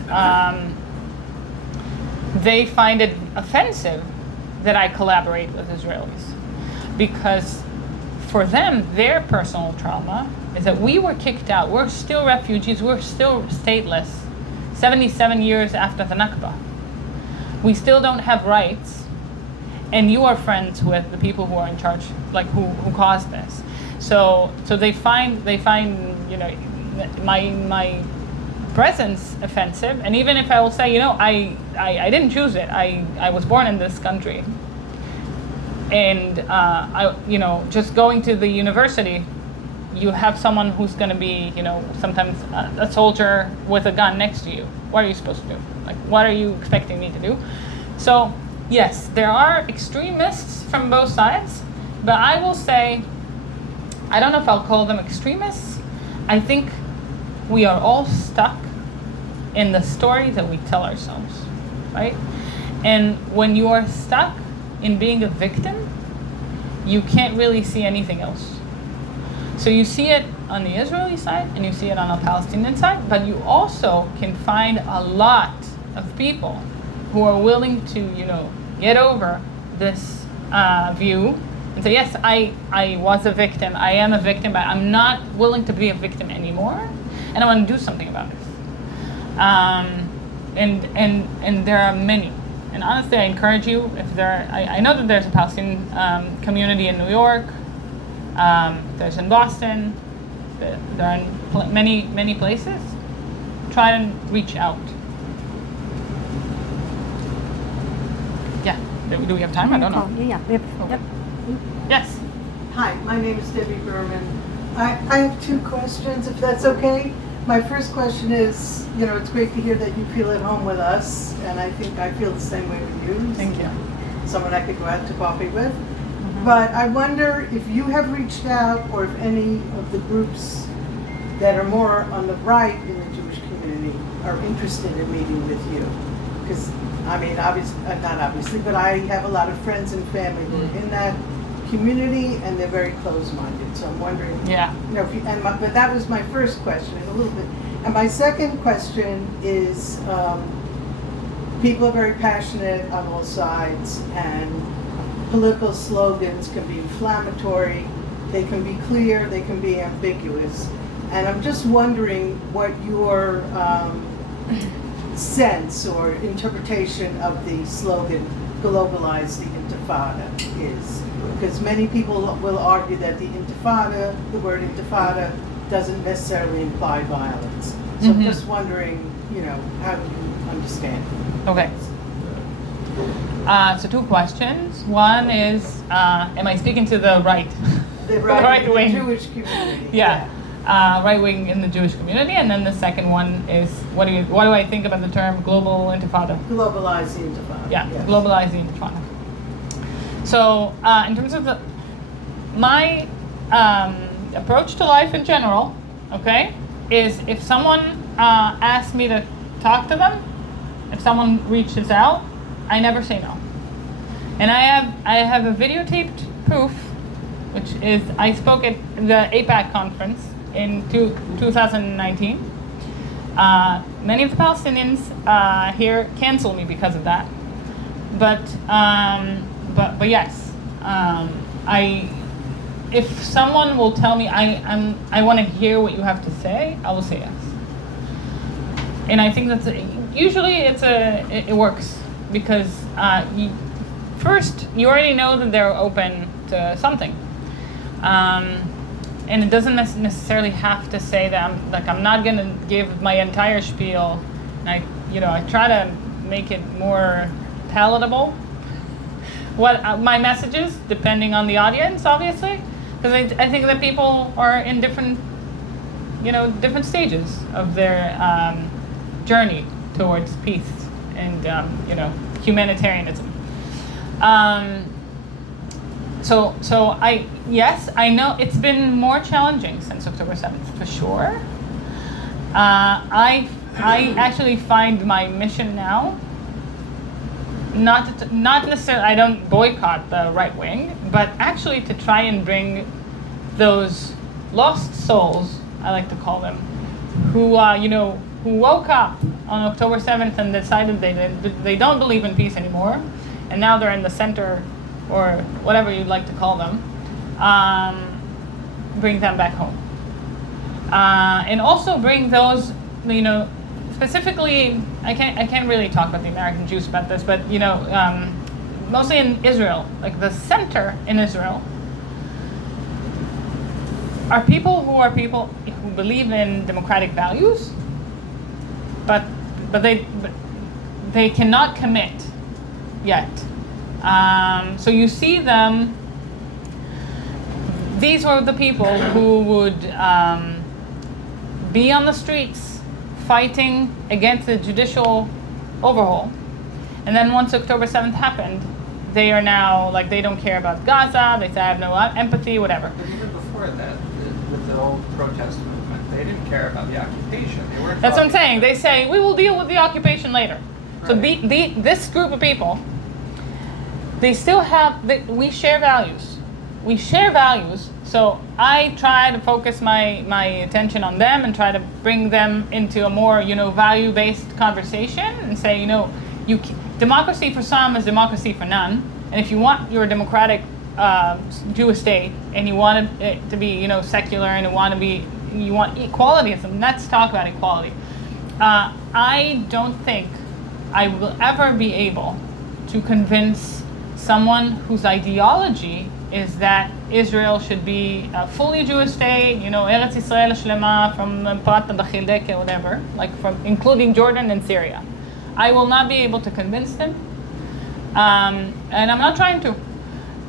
they find it offensive that I collaborate with Israelis. Because for them, their personal trauma is that we were kicked out. We're still refugees. We're still stateless 77 years after the Nakba. We still don't have rights. And you are friends with the people who are in charge, like who caused this. So they find my presence offensive. And even if I will say, I didn't choose it. I was born in this country. And just going to the university, you have someone who's going to be, sometimes a soldier with a gun next to you. What are you supposed to do? Like, what are you expecting me to do? So, yes, there are extremists from both sides, but I will say, I don't know if I'll call them extremists. I think we are all stuck in the story that we tell ourselves, right? And when you are stuck in being a victim, you can't really see anything else. So you see it on the Israeli side and you see it on the Palestinian side, but you also can find a lot of people who are willing to, get over this view and say, yes, I was a victim, I am a victim, but I'm not willing to be a victim anymore, and I want to do something about this. And there are many. And honestly, I encourage you, I know that there's a Palestinian community in New York, there's in Boston, there are in many places. Try and reach out. Yeah, do we have time? I don't know. Yeah. Yep. Yes. Hi, my name is Debbie Berman. I have two questions, if that's okay. My first question is, it's great to hear that you feel at home with us, and I think I feel the same way with you. Thank you. Someone I could go out to coffee with. Mm-hmm. But I wonder if you have reached out, or if any of the groups that are more on the right in the Jewish community are interested in meeting with you. Because, not obviously, but I have a lot of friends and family who are in that community, and they're very close-minded. So I'm wondering, but that was my first question, a little bit. And my second question is, people are very passionate on all sides, and political slogans can be inflammatory, they can be clear, they can be ambiguous. And I'm just wondering what your sense or interpretation of the slogan, globalize the Intifada, is. Because many people will argue that the word intifada, doesn't necessarily imply violence. So I'm just wondering, how do you understand it? Okay. So two questions. One is, am I speaking to the right? The right wing. The Jewish community. Yeah. Right wing in the Jewish community, and then the second one is, what do I think about the term global intifada? Globalize the Intifada. Yeah, yes. globalize the intifada. So, in terms of my approach to life in general, okay, is if someone asks me to talk to them, if someone reaches out, I never say no. And I have a videotaped proof, which is I spoke at the AIPAC conference in 2019. Many of the Palestinians here cancel me because of that. But yes, if someone will tell me I want to hear what you have to say, I will say yes. And I think usually it works because first you already know that they're open to something, and it doesn't necessarily have to say that I'm not gonna give my entire spiel. And I try to make it more palatable. What my messages, depending on the audience, obviously, because I think that people are in different stages of their journey towards peace and humanitarianism. Yes, I know it's been more challenging since October 7th, for sure. I actually find my mission now not necessarily, I don't boycott the right wing, but actually to try and bring those lost souls, I like to call them, who woke up on October 7th and decided they don't believe in peace anymore, and now they're in the center, or whatever you'd like to call them, bring them back home. And also bring those, specifically, I can't really talk about the American Jews about this, but mostly in Israel, like the center in Israel, are people who believe in democratic values, but they cannot commit yet. So you see them. These are the people who would be on the streets fighting against the judicial overhaul, and then once October 7th happened, they are now like they don't care about Gaza. They say I have no empathy, whatever. But even before that, with the whole protest movement, they didn't care about the occupation. They weren't. That's what I'm saying. They say we will deal with the occupation later. Right. So this group of people, they still have. We share values. We share values. So I try to focus my attention on them and try to bring them into a more value-based conversation and say democracy for some is democracy for none. And if you want your democratic Jewish state and you want it to be secular and you want equality, let's talk about equality. I don't think I will ever be able to convince someone whose ideology is that Israel should be a fully Jewish state, Eretz Yisrael Shlema, from Prat Bachildeke, whatever, from including Jordan and Syria. I will not be able to convince them, and I'm not trying to,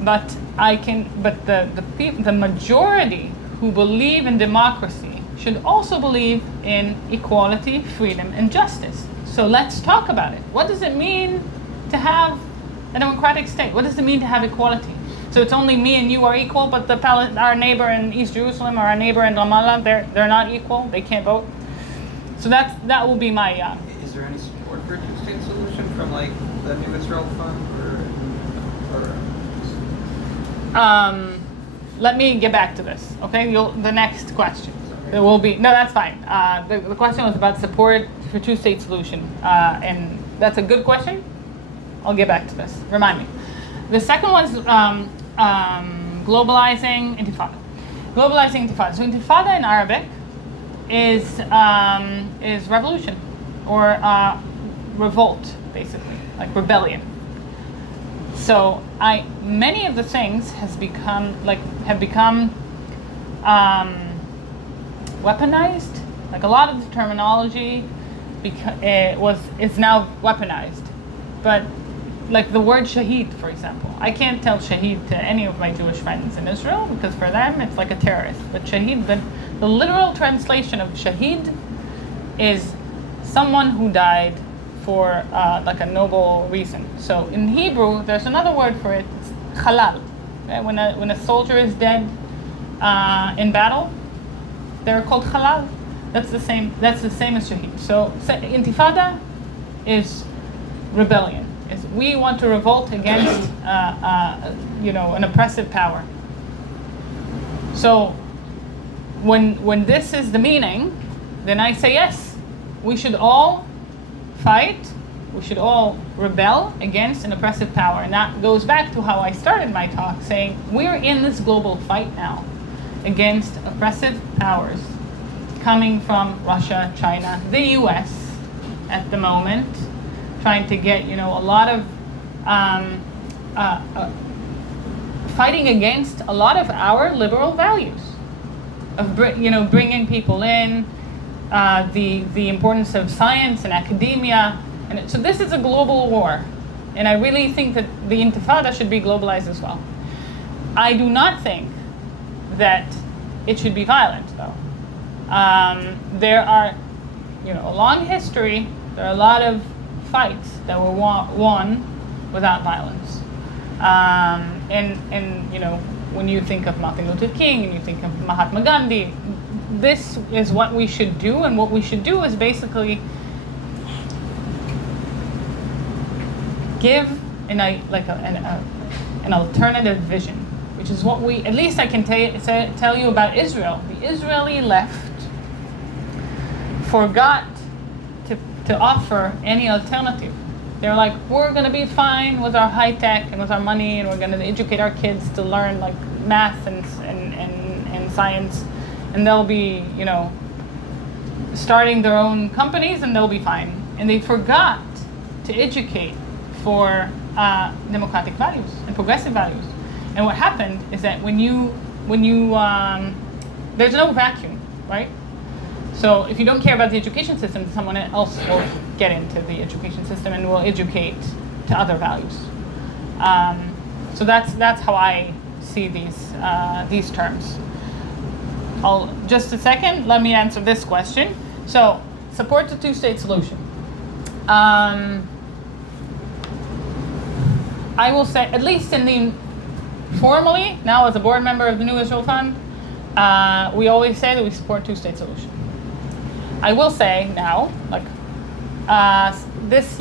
but I can. But the majority who believe in democracy should also believe in equality, freedom, and justice. So let's talk about it. What does it mean to have a democratic state? What does it mean to have equality? So it's only me and you are equal, but our neighbor in East Jerusalem or our neighbor in Ramallah, they're not equal. They can't vote. So that will be my. Is there any support for a two-state solution from the New Israel Fund or? Let me get back to this. Okay, the next question. There will be that's fine. The question was about support for two-state solution, and that's a good question. I'll get back to this. Remind me. The second one's globalizing intifada. Globalizing intifada. So intifada in Arabic is revolution or revolt, basically, like rebellion. So many of the things have become weaponized. Like a lot of the terminology is now weaponized, but. Like the word shaheed, for example. I can't tell shaheed to any of my Jewish friends in Israel because for them it's like a terrorist. But shaheed, the literal translation of shaheed is someone who died for like a noble reason. So in Hebrew, there's another word for it. It's halal. Okay? When a soldier is dead in battle, they're called halal. That's the same as shaheed. So intifada is rebellion. Is we want to revolt against an oppressive power. So when this is the meaning, then I say yes, we should all fight, we should all rebel against an oppressive power. And that goes back to how I started my talk, saying we're in this global fight now against oppressive powers coming from Russia, China, the US at the moment, trying to get a lot of fighting against a lot of our liberal values of bringing people in, the importance of science and academia, and so this is a global war, and I really think that the intifada should be globalized as well. I do not think that it should be violent, though. There are a long history There are a lot of fights that were won without violence. And you know, when you think of Martin Luther King and you think of Mahatma Gandhi, this is what we should do, and what we should do is basically give an alternative vision, which is what we, at least I can tell you about Israel. The Israeli left forgot to offer any alternative. They're like, we're going to be fine with our high tech and with our money, and we're going to educate our kids to learn like math and science, and they'll be, you know, starting their own companies and they'll be fine. And they forgot to educate for democratic values and progressive values. And what happened is that when you there's no vacuum, right? So if you don't care about the education system, someone else will get into the education system and will educate to other values. So that's how I see these terms. Just a second, let me answer this question. So, support the two-state solution. I will say, at least formally, now as a board member of the New Israel Fund, we always say that we support two-state solution. I will say now, like this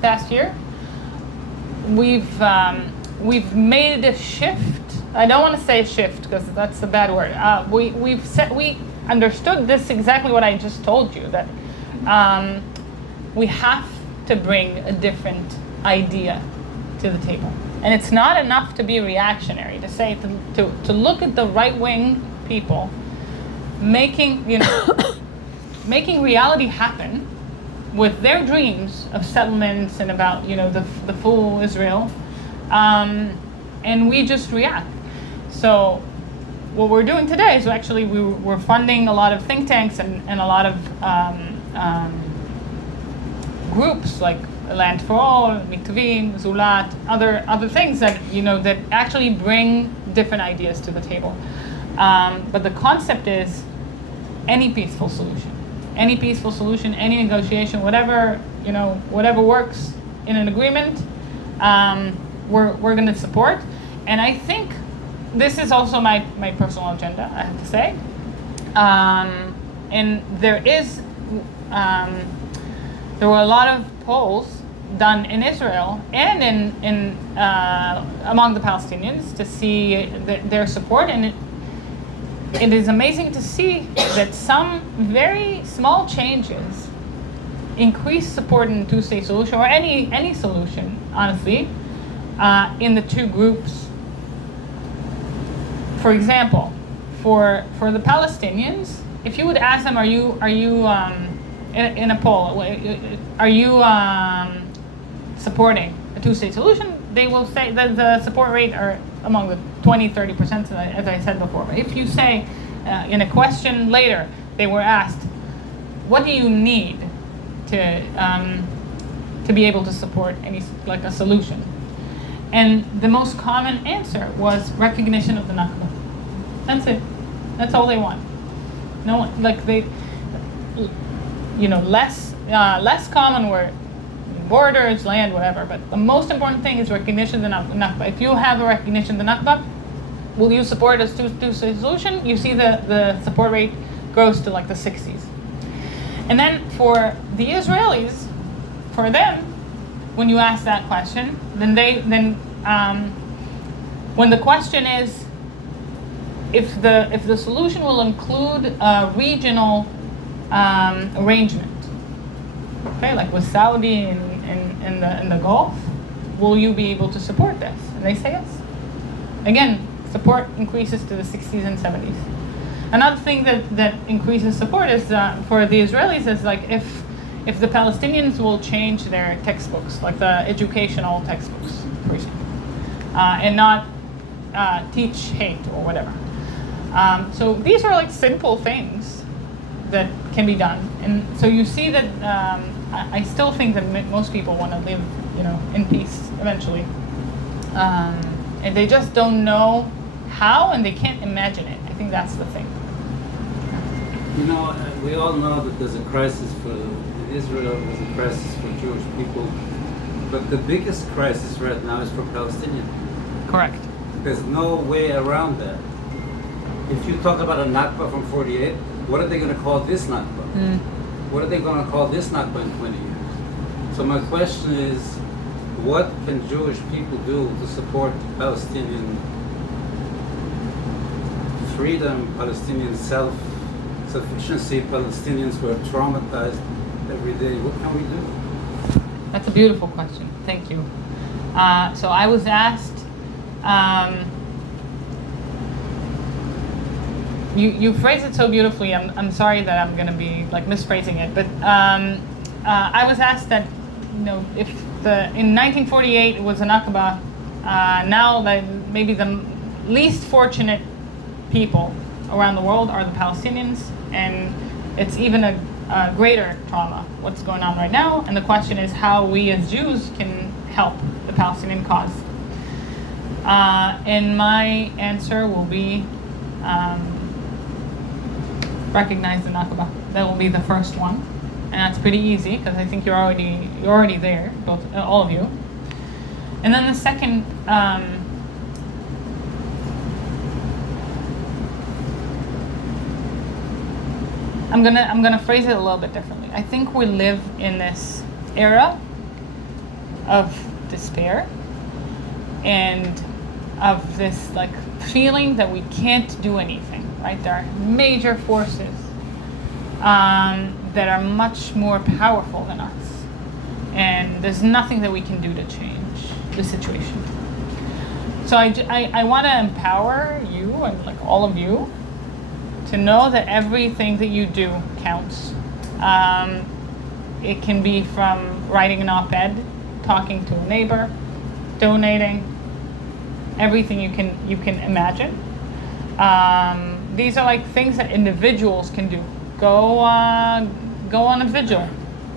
past year, we've made a shift. I don't want to say shift because that's a bad word. We understood this exactly what I just told you, that we have to bring a different idea to the table. And it's not enough to be reactionary, to say, to look at the right-wing people making reality happen with their dreams of settlements and about, you know, the full Israel, and we just react. So what we're doing today is actually we're funding a lot of think tanks and a lot of groups like Land for All, Mitvim, Zulat, other things that, you know, that actually bring different ideas to the table. But the concept is any peaceful solution, any negotiation, whatever works in an agreement, we're going to support. And I think this is also my personal agenda, I have to say. And there were a lot of polls done in Israel and in among the Palestinians to see their support, and it is amazing to see that some very small changes increase support in the two-state solution, or any solution, honestly, in the two groups. For example, for the Palestinians, if you would ask them, are you in a poll, are you supporting a two-state solution? They will say that the support rate are among the 20-30%, as I said before. But if you say in a question later, they were asked, what do you need to be able to support a solution? And the most common answer was recognition of the Nakba. That's it. That's all they want. No one, less common were borders, land, whatever. But the most important thing is recognition of the Nakba. If you have a recognition of the Nakba, will you support a two-state solution? You see the support rate grows to like the 60s. And then for the Israelis, for them, when you ask that question, when the question is if the solution will include a regional arrangement, okay, like with Saudi and the Gulf, will you be able to support this? And they say yes. Again, support increases to the 60s and 70s. Another thing that increases support is for the Israelis is like if the Palestinians will change their textbooks, like the educational textbooks, for example, and not teach hate or whatever. So these are like simple things that can be done, and so you see that I still think that most people want to live, in peace eventually, and they just don't know how, and they can't imagine it. I think that's the thing. We all know that there's a crisis for the in Israel was a crisis for Jewish people, but the biggest crisis right now is for Palestinians. Correct. There's no way around that. If you talk about a Nakba from 48, what are they going to call this Nakba? What are they going to call this Nakba in 20 years? So my question is, what can Jewish people do to support Palestinian freedom, Palestinian self-sufficiency, Palestinians who are traumatized every day? What can we do? That's a beautiful question. Thank you. So I was asked, you phrased it so beautifully. I'm sorry that I'm going to be like misphrasing it, but I was asked that, you know, if in 1948 it was a Nakba, now maybe the least fortunate people around the world are the Palestinians, and it's even a greater trauma what's going on right now. And the question is how we as Jews can help the Palestinian cause. And my answer will be recognize the Nakba. That will be the first one, and that's pretty easy because I think you're already there, both all of you. And then the second. I'm gonna phrase it a little bit differently. I think we live in this era of despair and of this like feeling that we can't do anything, right? There are major forces that are much more powerful than us, and there's nothing that we can do to change the situation. So I want to empower you and like all of you to know that everything that you do counts. It can be from writing an op-ed, talking to a neighbor, donating, everything you can imagine. These are like things that individuals can do. Go on a vigil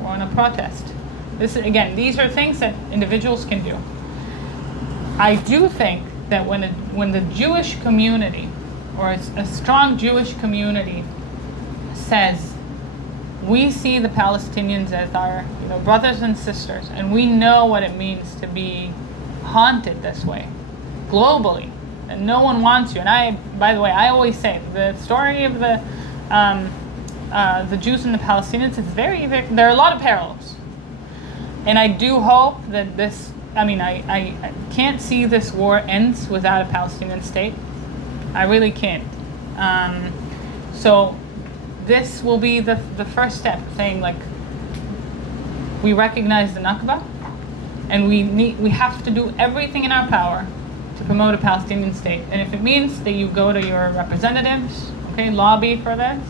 or on a protest. These are things that individuals can do. I do think that when the Jewish community or a strong Jewish community says, we see the Palestinians as our brothers and sisters, and we know what it means to be haunted this way, globally, and no one wants you. And by the way, I always say the story of the Jews and the Palestinians is very, very, there are a lot of parallels. And I do hope that this, I can't see this war ends without a Palestinian state. I really can't. So this will be the first step, saying like, we recognize the Nakba, and we have to do everything in our power to promote a Palestinian state. And if it means that you go to your representatives, lobby for this,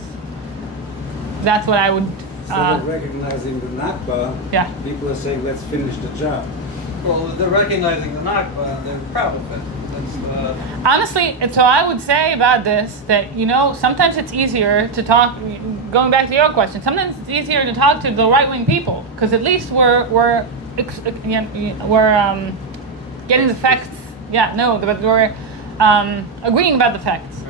that's what I would. Instead of recognizing the Nakba, people are saying, let's finish the job. Well, they're recognizing the Nakba and they're proud of it. Honestly, so I would say about this that sometimes it's easier to talk. Going back to your question, sometimes it's easier to talk to the right-wing people because at least we're getting the facts. But we're agreeing about the facts,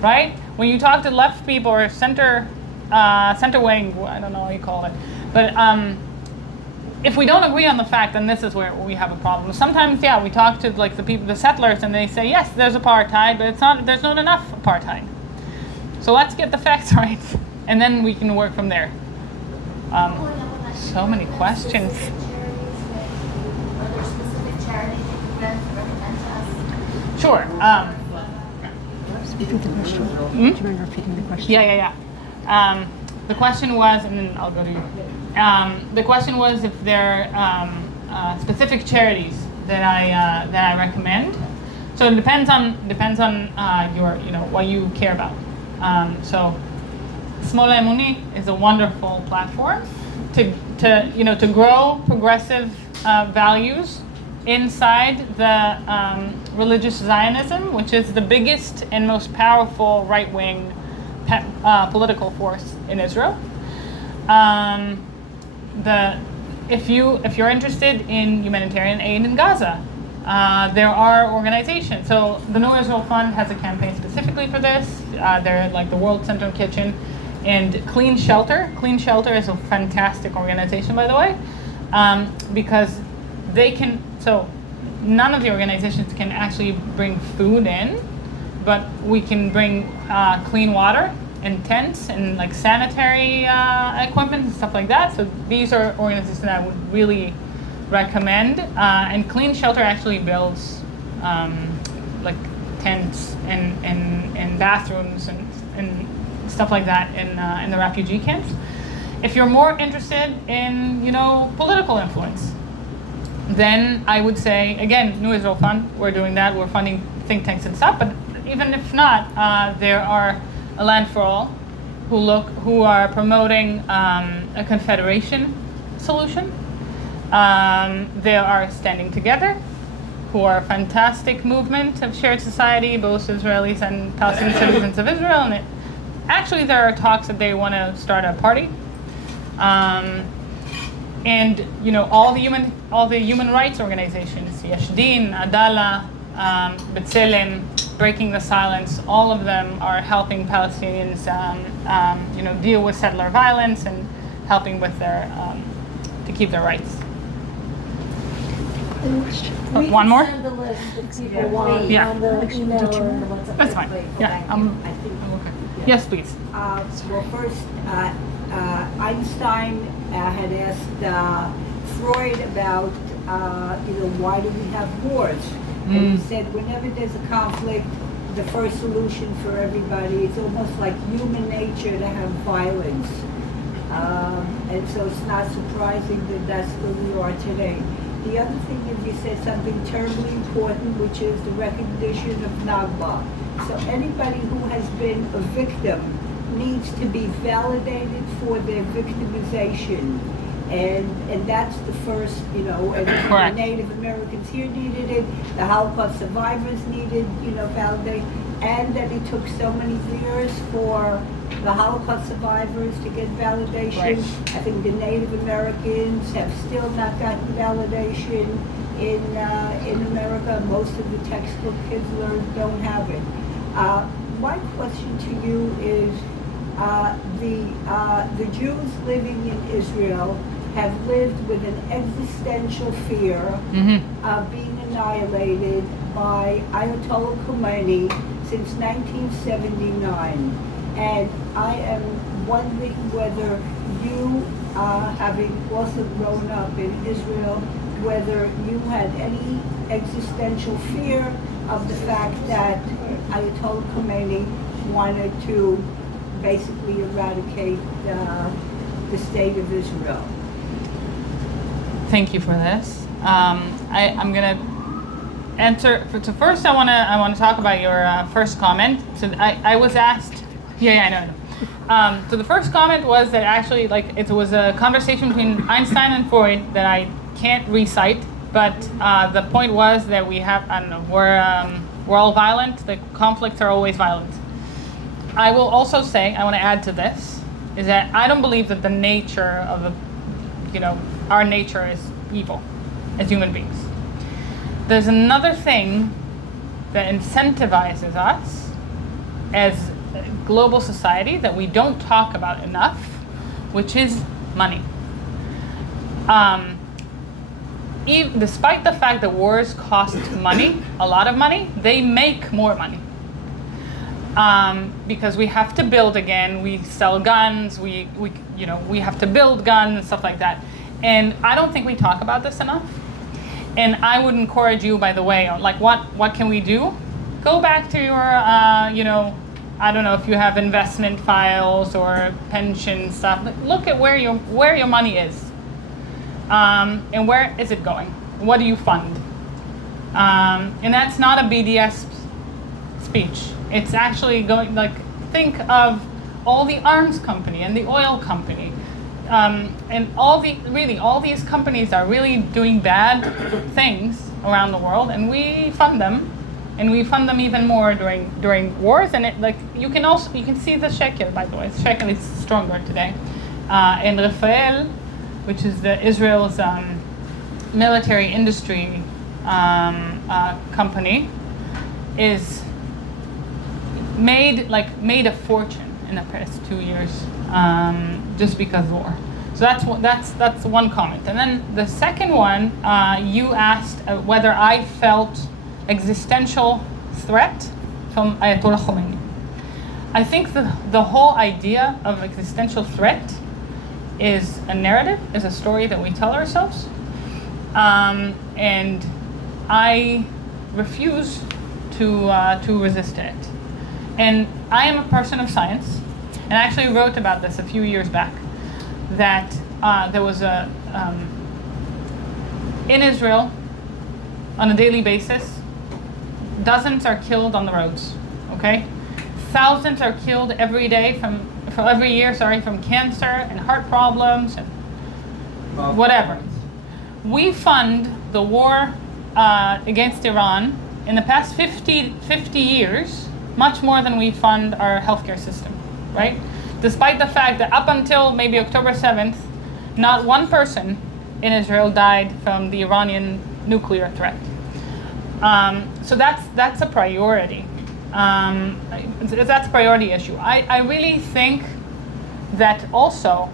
right? When you talk to left people or center wing, I don't know what you call it, but if we don't agree on the fact, then this is where we have a problem. Sometimes, we talk to like the settlers, and they say, yes, there's apartheid, but there's not enough apartheid. So let's get the facts right, and then we can work from there. So many questions. Are there specific charities you can recommend to us? Do Sure. you mind repeating the question? Yeah. The question was, and then I'll go to you. The question was if there are specific charities that I recommend. So it depends on your what you care about. So Smola Emuni is a wonderful platform to grow progressive values inside the religious Zionism, which is the biggest and most powerful right-wing political force in Israel. If you're interested in humanitarian aid in Gaza, there are organizations. So the New Israel Fund has a campaign specifically for this. They're like the World Central Kitchen, And Clean Shelter is a fantastic organization, by the way, because they can, so none of the organizations can actually bring food in, but we can bring clean water and tents and like sanitary equipment and stuff like that. So these are organizations that I would really recommend. And Clean Shelter actually builds like tents and bathrooms and stuff like that in the refugee camps. If you're more interested in, political influence, then I would say, again, New Israel Fund, we're doing that. We're funding think tanks and stuff. But even if not, there are a Land for All who are promoting a confederation solution. There are Standing Together, who are a fantastic movement of shared society, both Israelis and Palestinian citizens of Israel. And actually, there are talks that they want to start a party. And all the human rights organizations, Yesh Din, Adala, B'Tselem, Breaking the Silence, all of them are helping Palestinians, deal with settler violence and helping with their to keep their rights. One more? Send the list if people want Yeah. on the email or on the WhatsApp. That's fine. Yeah, I'm okay. Yes, please. Well, first, Einstein had asked Freud about, why do we have wars? And he said, whenever there's a conflict, the first solution for everybody, it's almost like human nature to have violence. And so it's not surprising that that's where we are today. The other thing is you said something terribly important, which is the recognition of Nakba. So anybody who has been a victim needs to be validated for their victimization. And that's the first, and the Native Americans here needed it, the Holocaust survivors needed, validate, and that it took so many years for the Holocaust survivors to get validation. Right. I think the Native Americans have still not gotten validation in America. Most of the textbook kids learn don't have it. My question to you is, the Jews living in Israel have lived with an existential fear of being annihilated by Ayatollah Khomeini since 1979. And I am wondering whether you, having also grown up in Israel, whether you had any existential fear of the fact that Ayatollah Khomeini wanted to basically eradicate the state of Israel. Thank you for this. I'm gonna answer. So first, I wanna talk about your first comment. So I was asked. Yeah, I know. So the first comment was that actually, it was a conversation between Einstein and Freud that I can't recite. But the point was that we have, we're all violent. The conflicts are always violent. I will also say, I want to add to this, is that I don't believe that the nature of our nature is evil as human beings. There's another thing that incentivizes us as a global society that we don't talk about enough, which is money. Despite the fact that wars cost money, a lot of money, they make more money. Because we have to build again, we sell guns, we have to build guns and stuff like that. And I don't think we talk about this enough. And I would encourage you, by the way, what can we do? Go back to your, I don't know if you have investment files or pension stuff. Look at where your money is. And where is it going? What do you fund? And that's not a BDS speech. It's actually going, think of all the arms company and the oil company. And all these companies are really doing bad things around the world, and we fund them. And we fund them even more during wars. And you can see the shekel, by the way. The shekel is stronger today. And Rafael, which is Israel's military industry company, is made a fortune in the past 2 years, just because of war. So that's one comment. And then the second one, you asked whether I felt existential threat from Ayatollah Khomeini. I think the whole idea of existential threat is a narrative, is a story that we tell ourselves. And I refuse to resist it. And I am a person of science, and I actually wrote about this a few years back, that there was in Israel, on a daily basis, dozens are killed on the roads, okay? Thousands are killed every day every year, from cancer and heart problems and whatever. We fund the war against Iran in the past 50 years much more than we fund our healthcare system, right? Despite the fact that up until maybe October 7th, not one person in Israel died from the Iranian nuclear threat. So that's a priority. That's a priority issue. I really think that also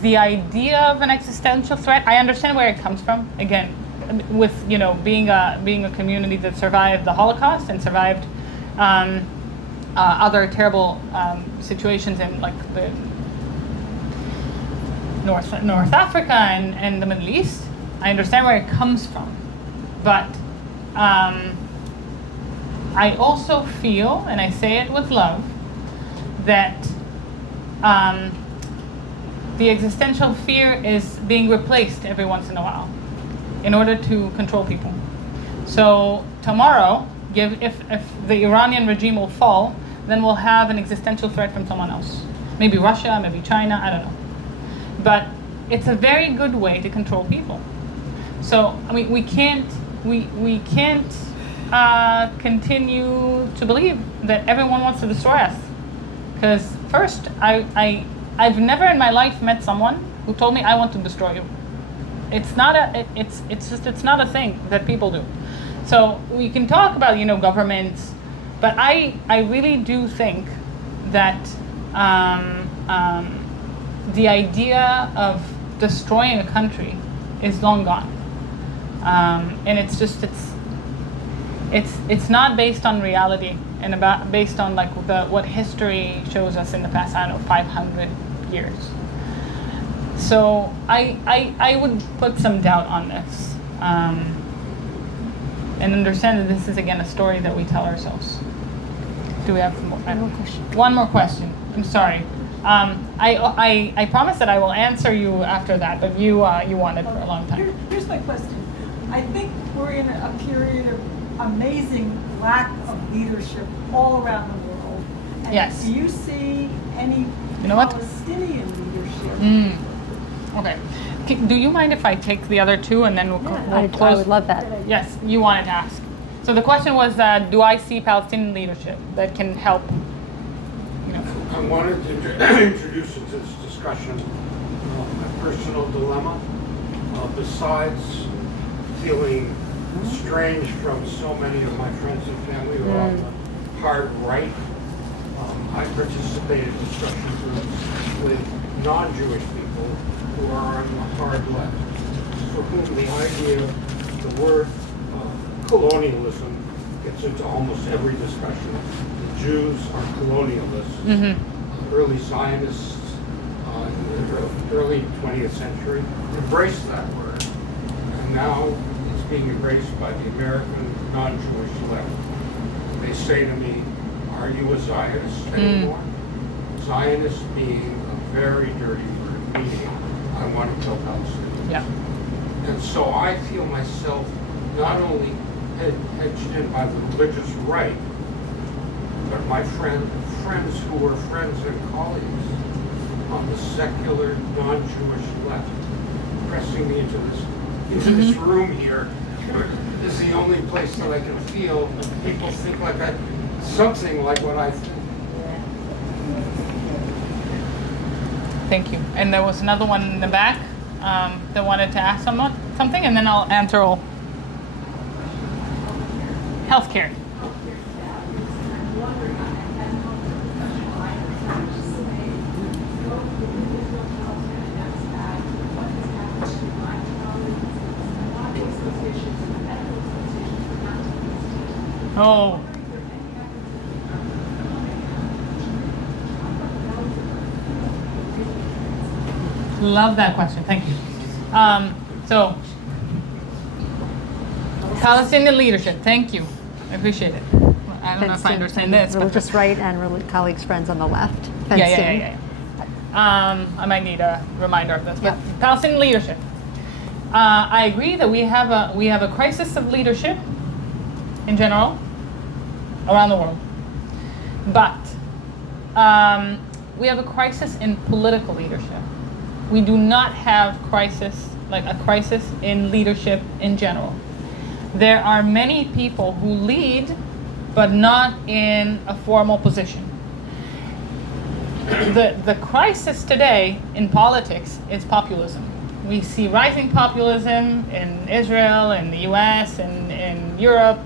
the idea of an existential threat, I understand where it comes from. Again, with being a community that survived the Holocaust and survived other terrible situations in like the North Africa and the Middle East. I understand where it comes from, but I also feel, and I say it with love, that the existential fear is being replaced every once in a while in order to control people. So tomorrow, if the Iranian regime will fall, then we'll have an existential threat from someone else. Maybe Russia, maybe China, I don't know. But it's a very good way to control people. So I mean, we can't continue to believe that everyone wants to destroy us. Because first, I've never in my life met someone who told me I want to destroy you. It's not a thing that people do. So we can talk about governments, but I really do think that the idea of destroying a country is long gone, and it's not based on reality and based on like what history shows us in the past 500 years. So I would put some doubt on this, and understand that this is again a story that we tell ourselves. Do we have one more question? I'm sorry. I promise that I will answer you after that, but you wanted for a long time. Here's my question. I think we're in a period of amazing lack of leadership all around the world. And yes. Do you see any Palestinian leadership? Okay. Do you mind if I take the other two and then we'll close? I would love that. Yes, you wanted to ask. So the question was, do I see Palestinian leadership that can help? I wanted to introduce into this discussion my personal dilemma. Besides feeling estranged from so many of my friends and family who are on the hard right, I participate in discussion groups with non-Jewish people who are on the hard left, for whom the idea of the word colonialism gets into almost every discussion. The Jews are colonialists. Early Zionists in the early 20th century embraced that word. And now it's being embraced by the American non-Jewish left. They say to me, are you a Zionist anymore? Zionist being a very dirty word, meaning I want to kill Palestinians. Yeah. And so I feel myself not only hedged in by the religious right, but my friends who were friends and colleagues on the secular, non-Jewish left, pressing me into this room here is the only place that I can feel people think like something like what I think. Thank you. And there was another one in the back that wanted to ask something, and then I'll answer all. Healthcare. Oh. Love that question. Thank you. So, Palestinian leadership. Thank you. I appreciate it. I don't know if I understand this. But Religious right and colleagues, friends on the left. Fenced in. yeah. I might need a reminder of this. But Palestinian leadership. I agree that we have a crisis of leadership in general around the world, but we have a crisis in political leadership. We do not have a crisis in leadership in general. There are many people who lead, but not in a formal position. The crisis today in politics is populism. We see rising populism in Israel, in the US, in Europe,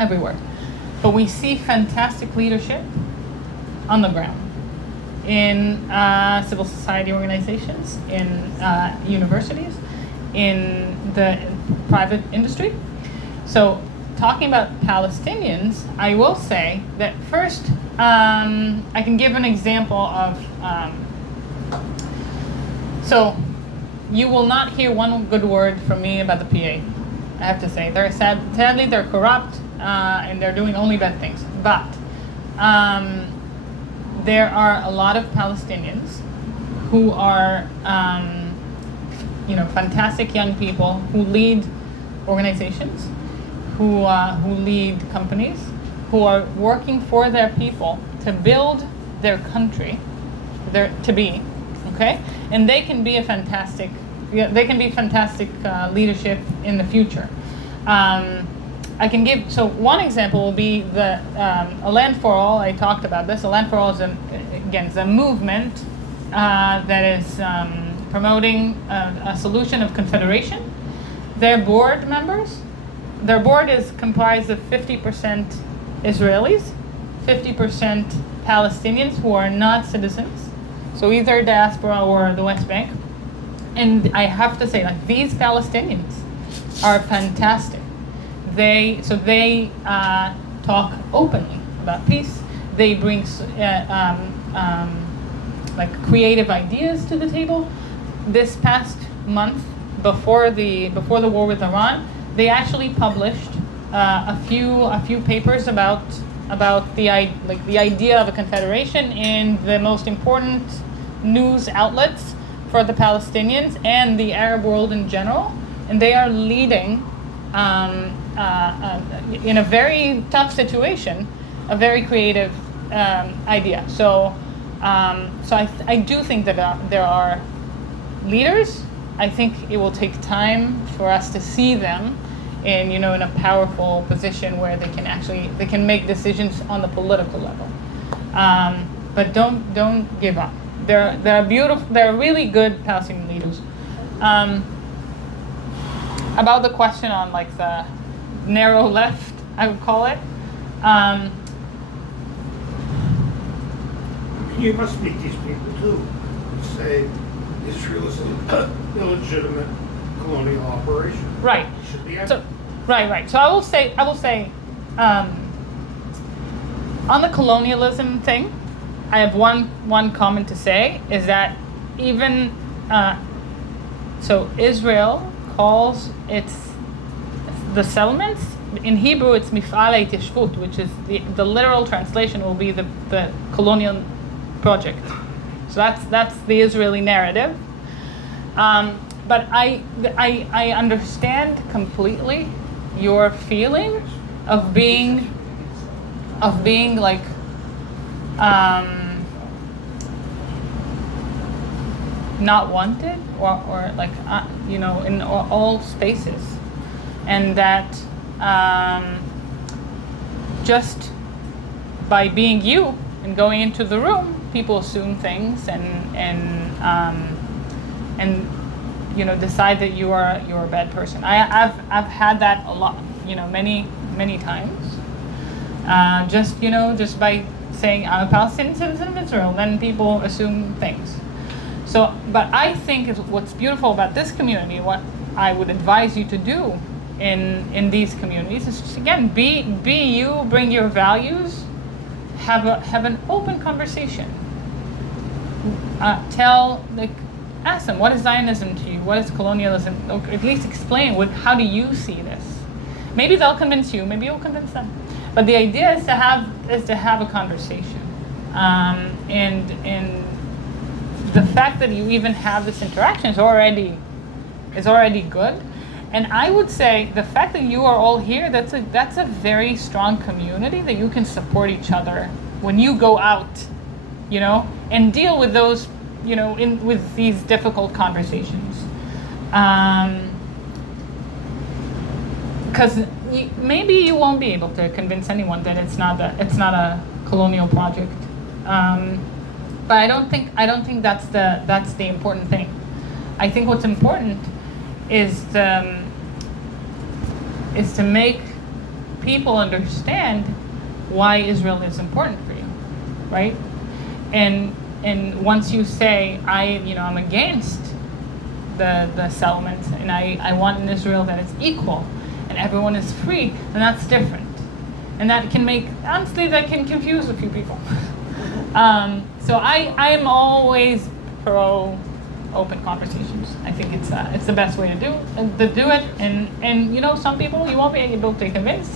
everywhere. But we see fantastic leadership on the ground in civil society organizations, in universities, in the private industry. So talking about Palestinians, I will say that first, I can give an example of, so you will not hear one good word from me about the PA. I have to say, sadly they're corrupt and they're doing only bad things. But there are a lot of Palestinians who are, fantastic young people who lead organizations, who lead companies, who are working for their people to build their country, okay? And they can be fantastic leadership in the future. I can give, so one example will be the A Land for All. I talked about this. A Land for All is, a movement that is promoting a solution of confederation. Their board is comprised of 50% Israelis, 50% Palestinians who are not citizens, so either diaspora or the West Bank. And I have to say, these Palestinians are fantastic. They talk openly about peace. They bring creative ideas to the table. This past month, before the war with Iran, they actually published a few papers about the idea of a confederation in the most important news outlets for the Palestinians and the Arab world in general, and they are leading in a very tough situation, a very creative idea. So I do think that there are leaders. I think it will take time for us to see them in a powerful position where they can make decisions on the political level. But don't give up. They're beautiful. They're really good Palestinian leaders. About the question on the narrow left, I would call it. You must meet these people too. Who say Israel is an illegitimate colonial operation. Right. Should be Right. So I will say, on the colonialism thing, I have one comment to say is that even so Israel calls the settlements, in Hebrew it's mif'al ha'itishvut, which is the literal translation will be the colonial project. So that's the Israeli narrative. But I understand completely your feeling of being not wanted or in all spaces, and that just by being you and going into the room, people assume things and decide that you're a bad person. I've had that a lot, many times. Just by saying I'm a Palestinian citizen of Israel, then people assume things. So, but I think what's beautiful about this community, what I would advise you to do, in these communities is just, again, be you, bring your values, have an open conversation. Ask them, what is Zionism to you? What is colonialism? Or at least explain how do you see this? Maybe they'll convince you, maybe you'll convince them. But the idea is to have a conversation. And the fact that you even have this interaction is already good. And I would say the fact that you are all here, that's a very strong community that you can support each other when you go out, and deal with those, with these difficult conversations. Because maybe you won't be able to convince anyone that it's not a colonial project. But I don't think that's the important thing. I think what's important is to make people understand why Israel is important for you, right? And once you say I'm against the settlements and I want an Israel that is equal and everyone is free, then that's different, and that can confuse a few people. So I am always pro open conversations. I think it's the best way to do it. And some people you won't be able to convince.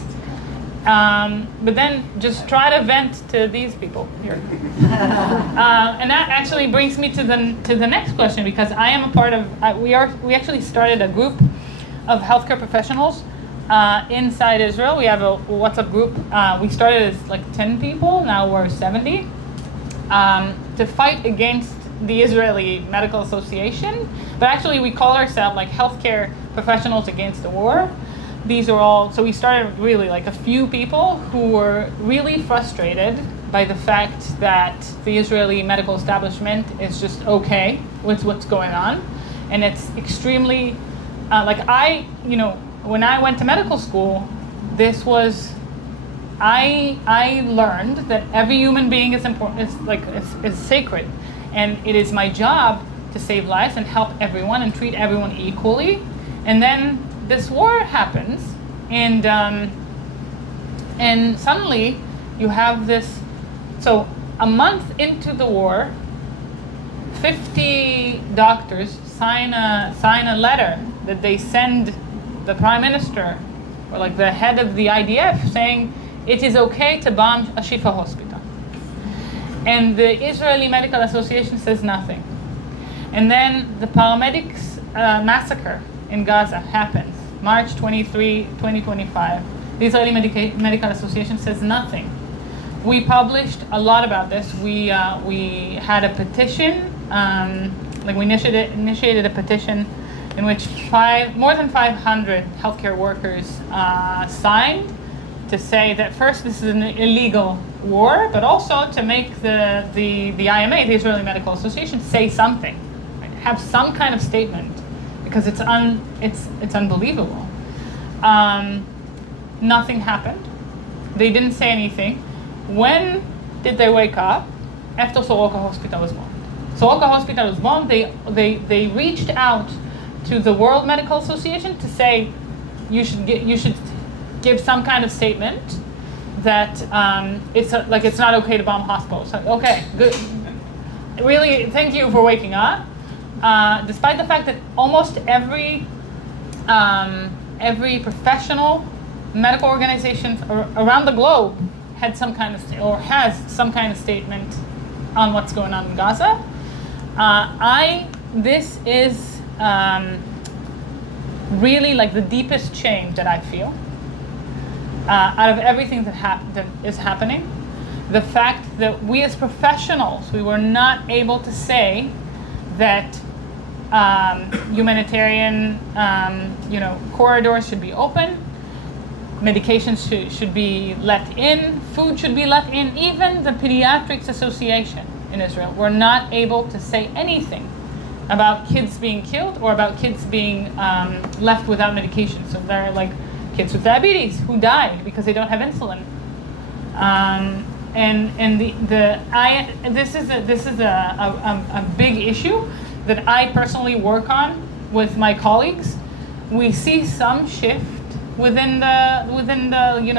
But then just try to vent to these people here. And that actually brings me to the next question, because I am a part of. We actually started a group of healthcare professionals inside Israel. We have a WhatsApp group. We started as like 10 people. Now we're 70. To fight against the Israeli Medical Association, but actually we call ourselves like healthcare professionals against the war. These are all, so we started really like a few people who were really frustrated by the fact that the Israeli medical establishment is just okay with what's going on. And it's extremely, when I went to medical school, I learned that every human being is important, is sacred. And it is my job to save lives and help everyone and treat everyone equally. And then this war happens, and suddenly you have this. So a month into the war, 50 doctors sign a letter that they send the prime minister or like the head of the IDF saying it is okay to bomb a Shifa hospital. And the Israeli Medical Association says nothing. And then the paramedics massacre in Gaza happens, March 23, 2025. The Israeli Medical Association says nothing. We published a lot about this. We had a petition, we initiated a petition in which more than 500 healthcare workers signed to say that first this is an illegal war, but also to make the IMA, the Israeli Medical Association, say something, right? Have some kind of statement, because it's unbelievable. Nothing happened. They didn't say anything. When did they wake up? After Soroka Hospital was bombed. Soroka Hospital was bombed. They reached out to the World Medical Association to say you should give some kind of statement that it's not okay to bomb hospitals. Okay, good. Really, thank you for waking up. Despite the fact that almost every professional medical organization around the globe had some kind of has some kind of statement on what's going on in Gaza. This is really like the deepest change that I feel. Out of everything that is happening, the fact that we as professionals, we were not able to say that humanitarian corridors should be open, medications should be let in, food should be let in. Even the Pediatrics Association in Israel were not able to say anything about kids being killed or about kids being left without medication. So they're like kids with diabetes who died because they don't have insulin. This is a big issue that I personally work on with my colleagues. We see some shift within the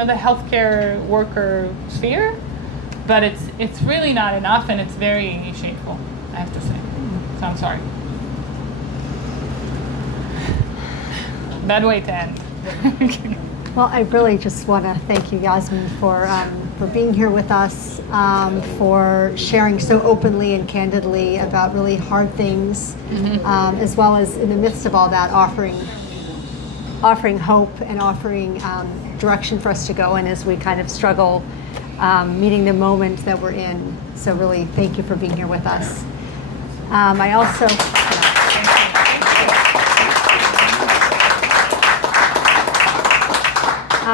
the healthcare worker sphere, but it's really not enough, and it's very shameful, I have to say. So I'm sorry. Bad way to end. Well, I really just want to thank you, Yasmeen, for being here with us, for sharing so openly and candidly about really hard things, as well as in the midst of all that, offering hope and offering direction for us to go in as we kind of struggle meeting the moment that we're in. So really, thank you for being here with us. I also.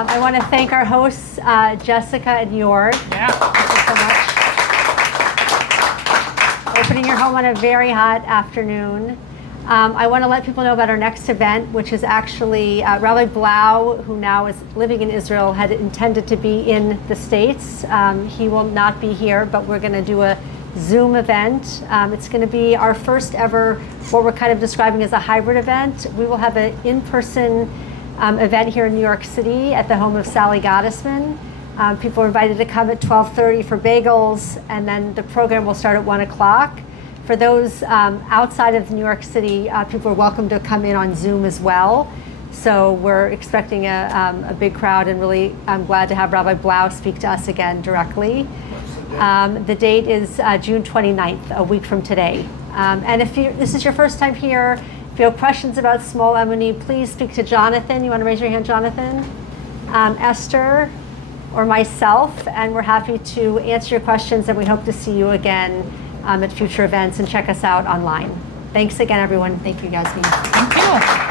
I want to thank our hosts, Jessica and Jörg. Yeah. Thank you so much. Opening your home on a very hot afternoon. I want to let people know about our next event, which is actually Rabbi Blau, who now is living in Israel, had intended to be in the States. He will not be here, but we're going to do a Zoom event. It's going to be our first ever, what we're kind of describing as a hybrid event. We will have an in-person event here in New York City at the home of Sally Gottesman. People are invited to come at 12:30 for bagels, and then the program will start at 1 o'clock. For those outside of New York City, people are welcome to come in on Zoom as well. So we're expecting a big crowd, and really I'm glad to have Rabbi Blau speak to us again directly. The date is June 29th, a week from today. And if this is your first time here, if you have questions about small M&E, please speak to Jonathan. You want to raise your hand, Jonathan? Esther, or myself, and we're happy to answer your questions, and we hope to see you again at future events, and check us out online. Thanks again, everyone. Thank you, Yasmeen. Thank you.